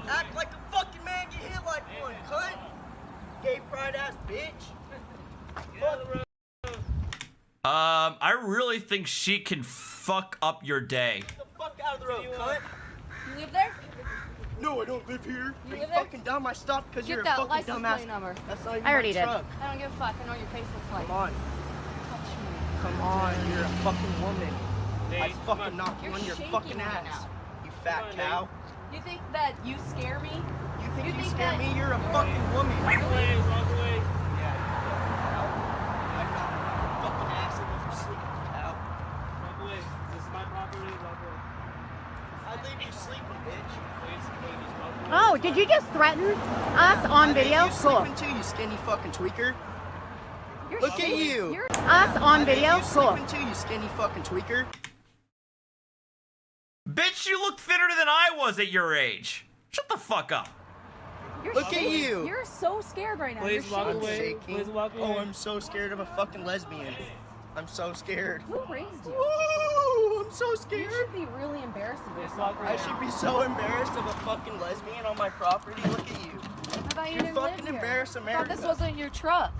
Act like a fucking man, get hit like one, cunt! Gay pride ass bitch! I really think she can fuck up your day. Get the fuck out of the road, cunt! You live there? No, I don't live here. You Are you live there? fucking dumb? I stopped because Get you're a that fucking license dumbass. plate number. That's not even I already my did. truck. I don't give a fuck. I know what your face looks like. Come on. Come on, you're a fucking woman. I fucking knock you You're on your shaking fucking right ass. now. You fat cow. You think that you scare me? You think you think scare that- me? You're a fucking woman. Walk away, walk away. Yeah, you fucking cow. I knock your fucking ass in with your sleeping cow. Walk away. This is my property. Walk away. I leave you sleeping, bitch. Oh, did you just threaten us on video? You sleeping too, you skinny fucking tweaker. Look at you. Us on video? You Cool. sleeping too, you skinny fucking tweaker. Bitch, you look thinner than I was at your age. Shut the fuck up. Look at you. You're so scared right now. Please You're walk shaking. away. Please walk away. Oh, I'm so scared of a fucking lesbian. I'm so scared. Who raised you? Woo! I'm so scared. You should be really embarrassed of yourself I right should now. be so embarrassed of a fucking lesbian on my property. Look at you. I thought you You're didn't fucking live here. embarrass I thought America. this wasn't your truck.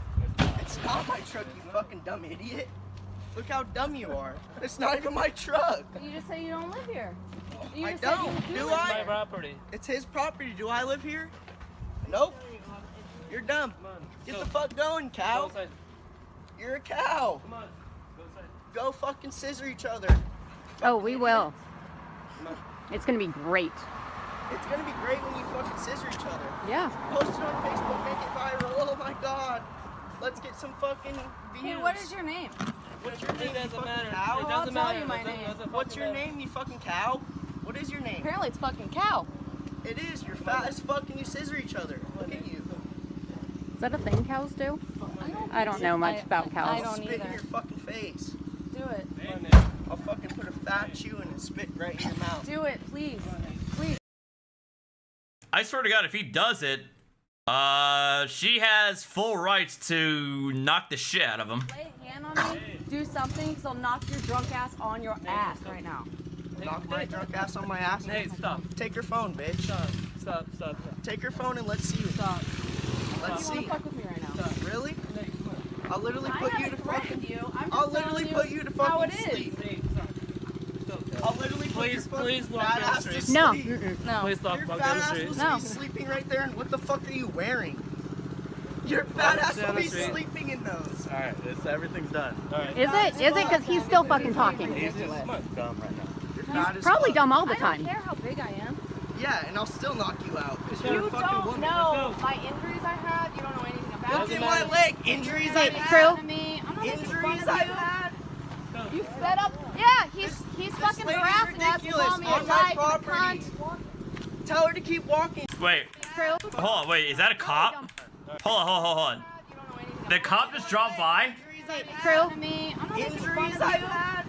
It's not my truck, you fucking dumb idiot. Look how dumb you are. It's not even my truck. You just say you don't live here. You I just said don't. you Do live I? there. Property. It's his property. Do I live here? Nope. You're dumb. Get the fuck going, cow. You're a cow. Come on. Go fucking scissor each other. Oh, we will. It's gonna be great. It's gonna be great when you fucking scissor each other. Yeah. Post it on Facebook, make it viral. Oh my god. Let's get some fucking views. Hey, what is your name? What's your name, you fucking It cow? doesn't I'll tell matter. you my name. What's your name, you fucking cow? What is your name? Apparently it's fucking cow. It is. You're fat as fuck and you scissor each other. Look at you. Is that a thing cows do? I don't know much about cows. I don't Spit in either. your fucking face. Do it. I'll fucking put a fat chew and spit right in your mouth. Do it, please. Please. I swear to God, if he does it, she has full rights to knock the shit out of him. Lay a hand on me. Do something, because I'll knock your drunk ass on your ass right now. Knock my drunk ass on my ass. Hey, stop. Take your phone, bitch. Stop. Take your phone and let's see. Stop. Let's You see. want to fuck with me right now? Really? I'll literally I put you to haven't threatened fucking. you. I'm just I'll literally telling put you to how fucking it is. sleep. I'll literally put your fucking walk fat down the ass to street. No. sleep. No. Please stop. Your Walk fat down the ass street. will No. be sleeping right there, and what the fuck are you wearing? Your fat ass down will the be street. sleeping in those. All right, everything's done. All right. Is it? Is it? Because he's still fucking talking. He's just dumb right now. You're fat as Probably fuck. dumb all the I don't time. care how big I am. Yeah, and I'll still knock you out because you're You a fucking don't woman. know my injuries I had. You don't know anything about Look it. at my leg. Injuries Hey, I've True. had. I'm not making fun Injuries of I've you. had. You sped up. Yeah, he's fucking lady's harassing us and ridiculous. calling me a On my dyke and a property. cunt. Tell her to keep walking. Wait, True. hold on, wait, is that a cop? Hold on. The cop just dropped by? True. I'm not making fun Injuries of I've you. had.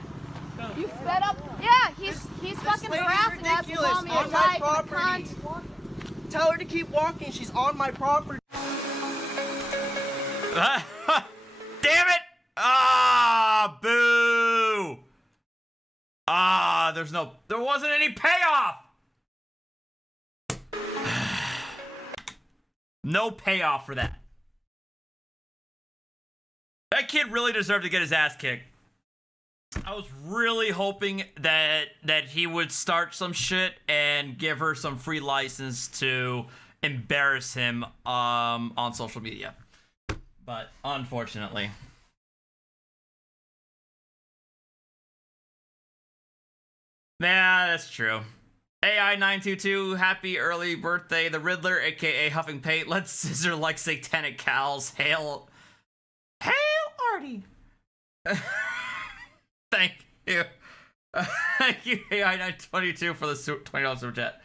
You sped up. Yeah, he's fucking lady's harassing us and ridiculous. calling me a On my dyke and a property. cunt. Tell her to keep walking. She's on my property. Damn it! Ah, boo! Ah, there wasn't any payoff! No payoff for that. That kid really deserved to get his ass kicked. I was really hoping that he would start some shit and give her some free license to embarrass him on social media. But unfortunately. Nah, that's true. AI922, happy early birthday, the Riddler, aka Huffing Pate. Let's scissor like satanic cows. Hail Artie. Thank you. Thank you, AI922, for the $20 super chat.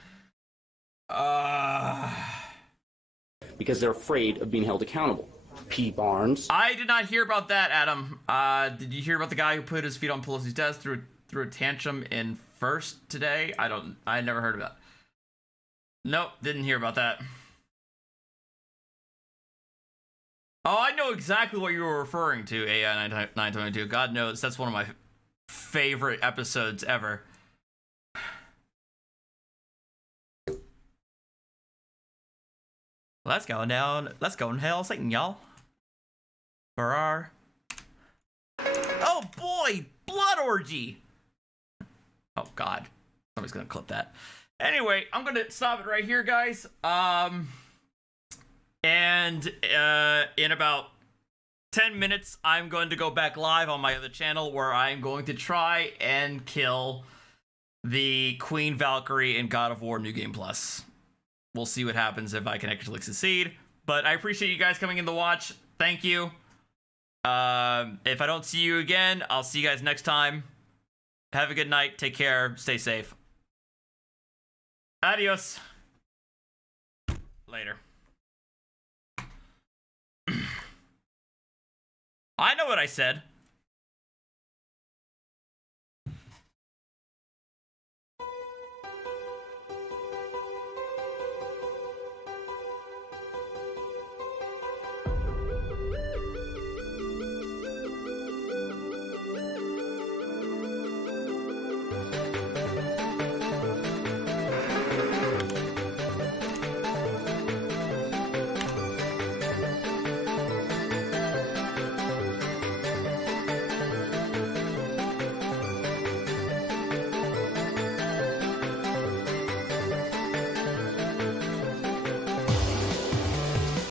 Because they're afraid of being held accountable. P. Barnes. I did not hear about that, Adam. Did you hear about the guy who put his feet on Pelosi's desk through a tantrum in First today? I never heard of that. Nope, didn't hear about that. Oh, I know exactly what you were referring to, AI922. God knows, that's one of my favorite episodes ever. Let's go down. Let's go in hell, Satan, y'all. For our... Oh boy, blood orgy. Oh God, somebody's gonna clip that. Anyway, I'm gonna stop it right here, guys. And in about 10 minutes, I'm going to go back live on my other channel where I'm going to try and kill the Queen Valkyrie in God of War New Game Plus. We'll see what happens if I can actually succeed. But I appreciate you guys coming in to watch. Thank you. If I don't see you again, I'll see you guys next time. Have a good night. Take care. Stay safe. Adios. Later. I know what I said.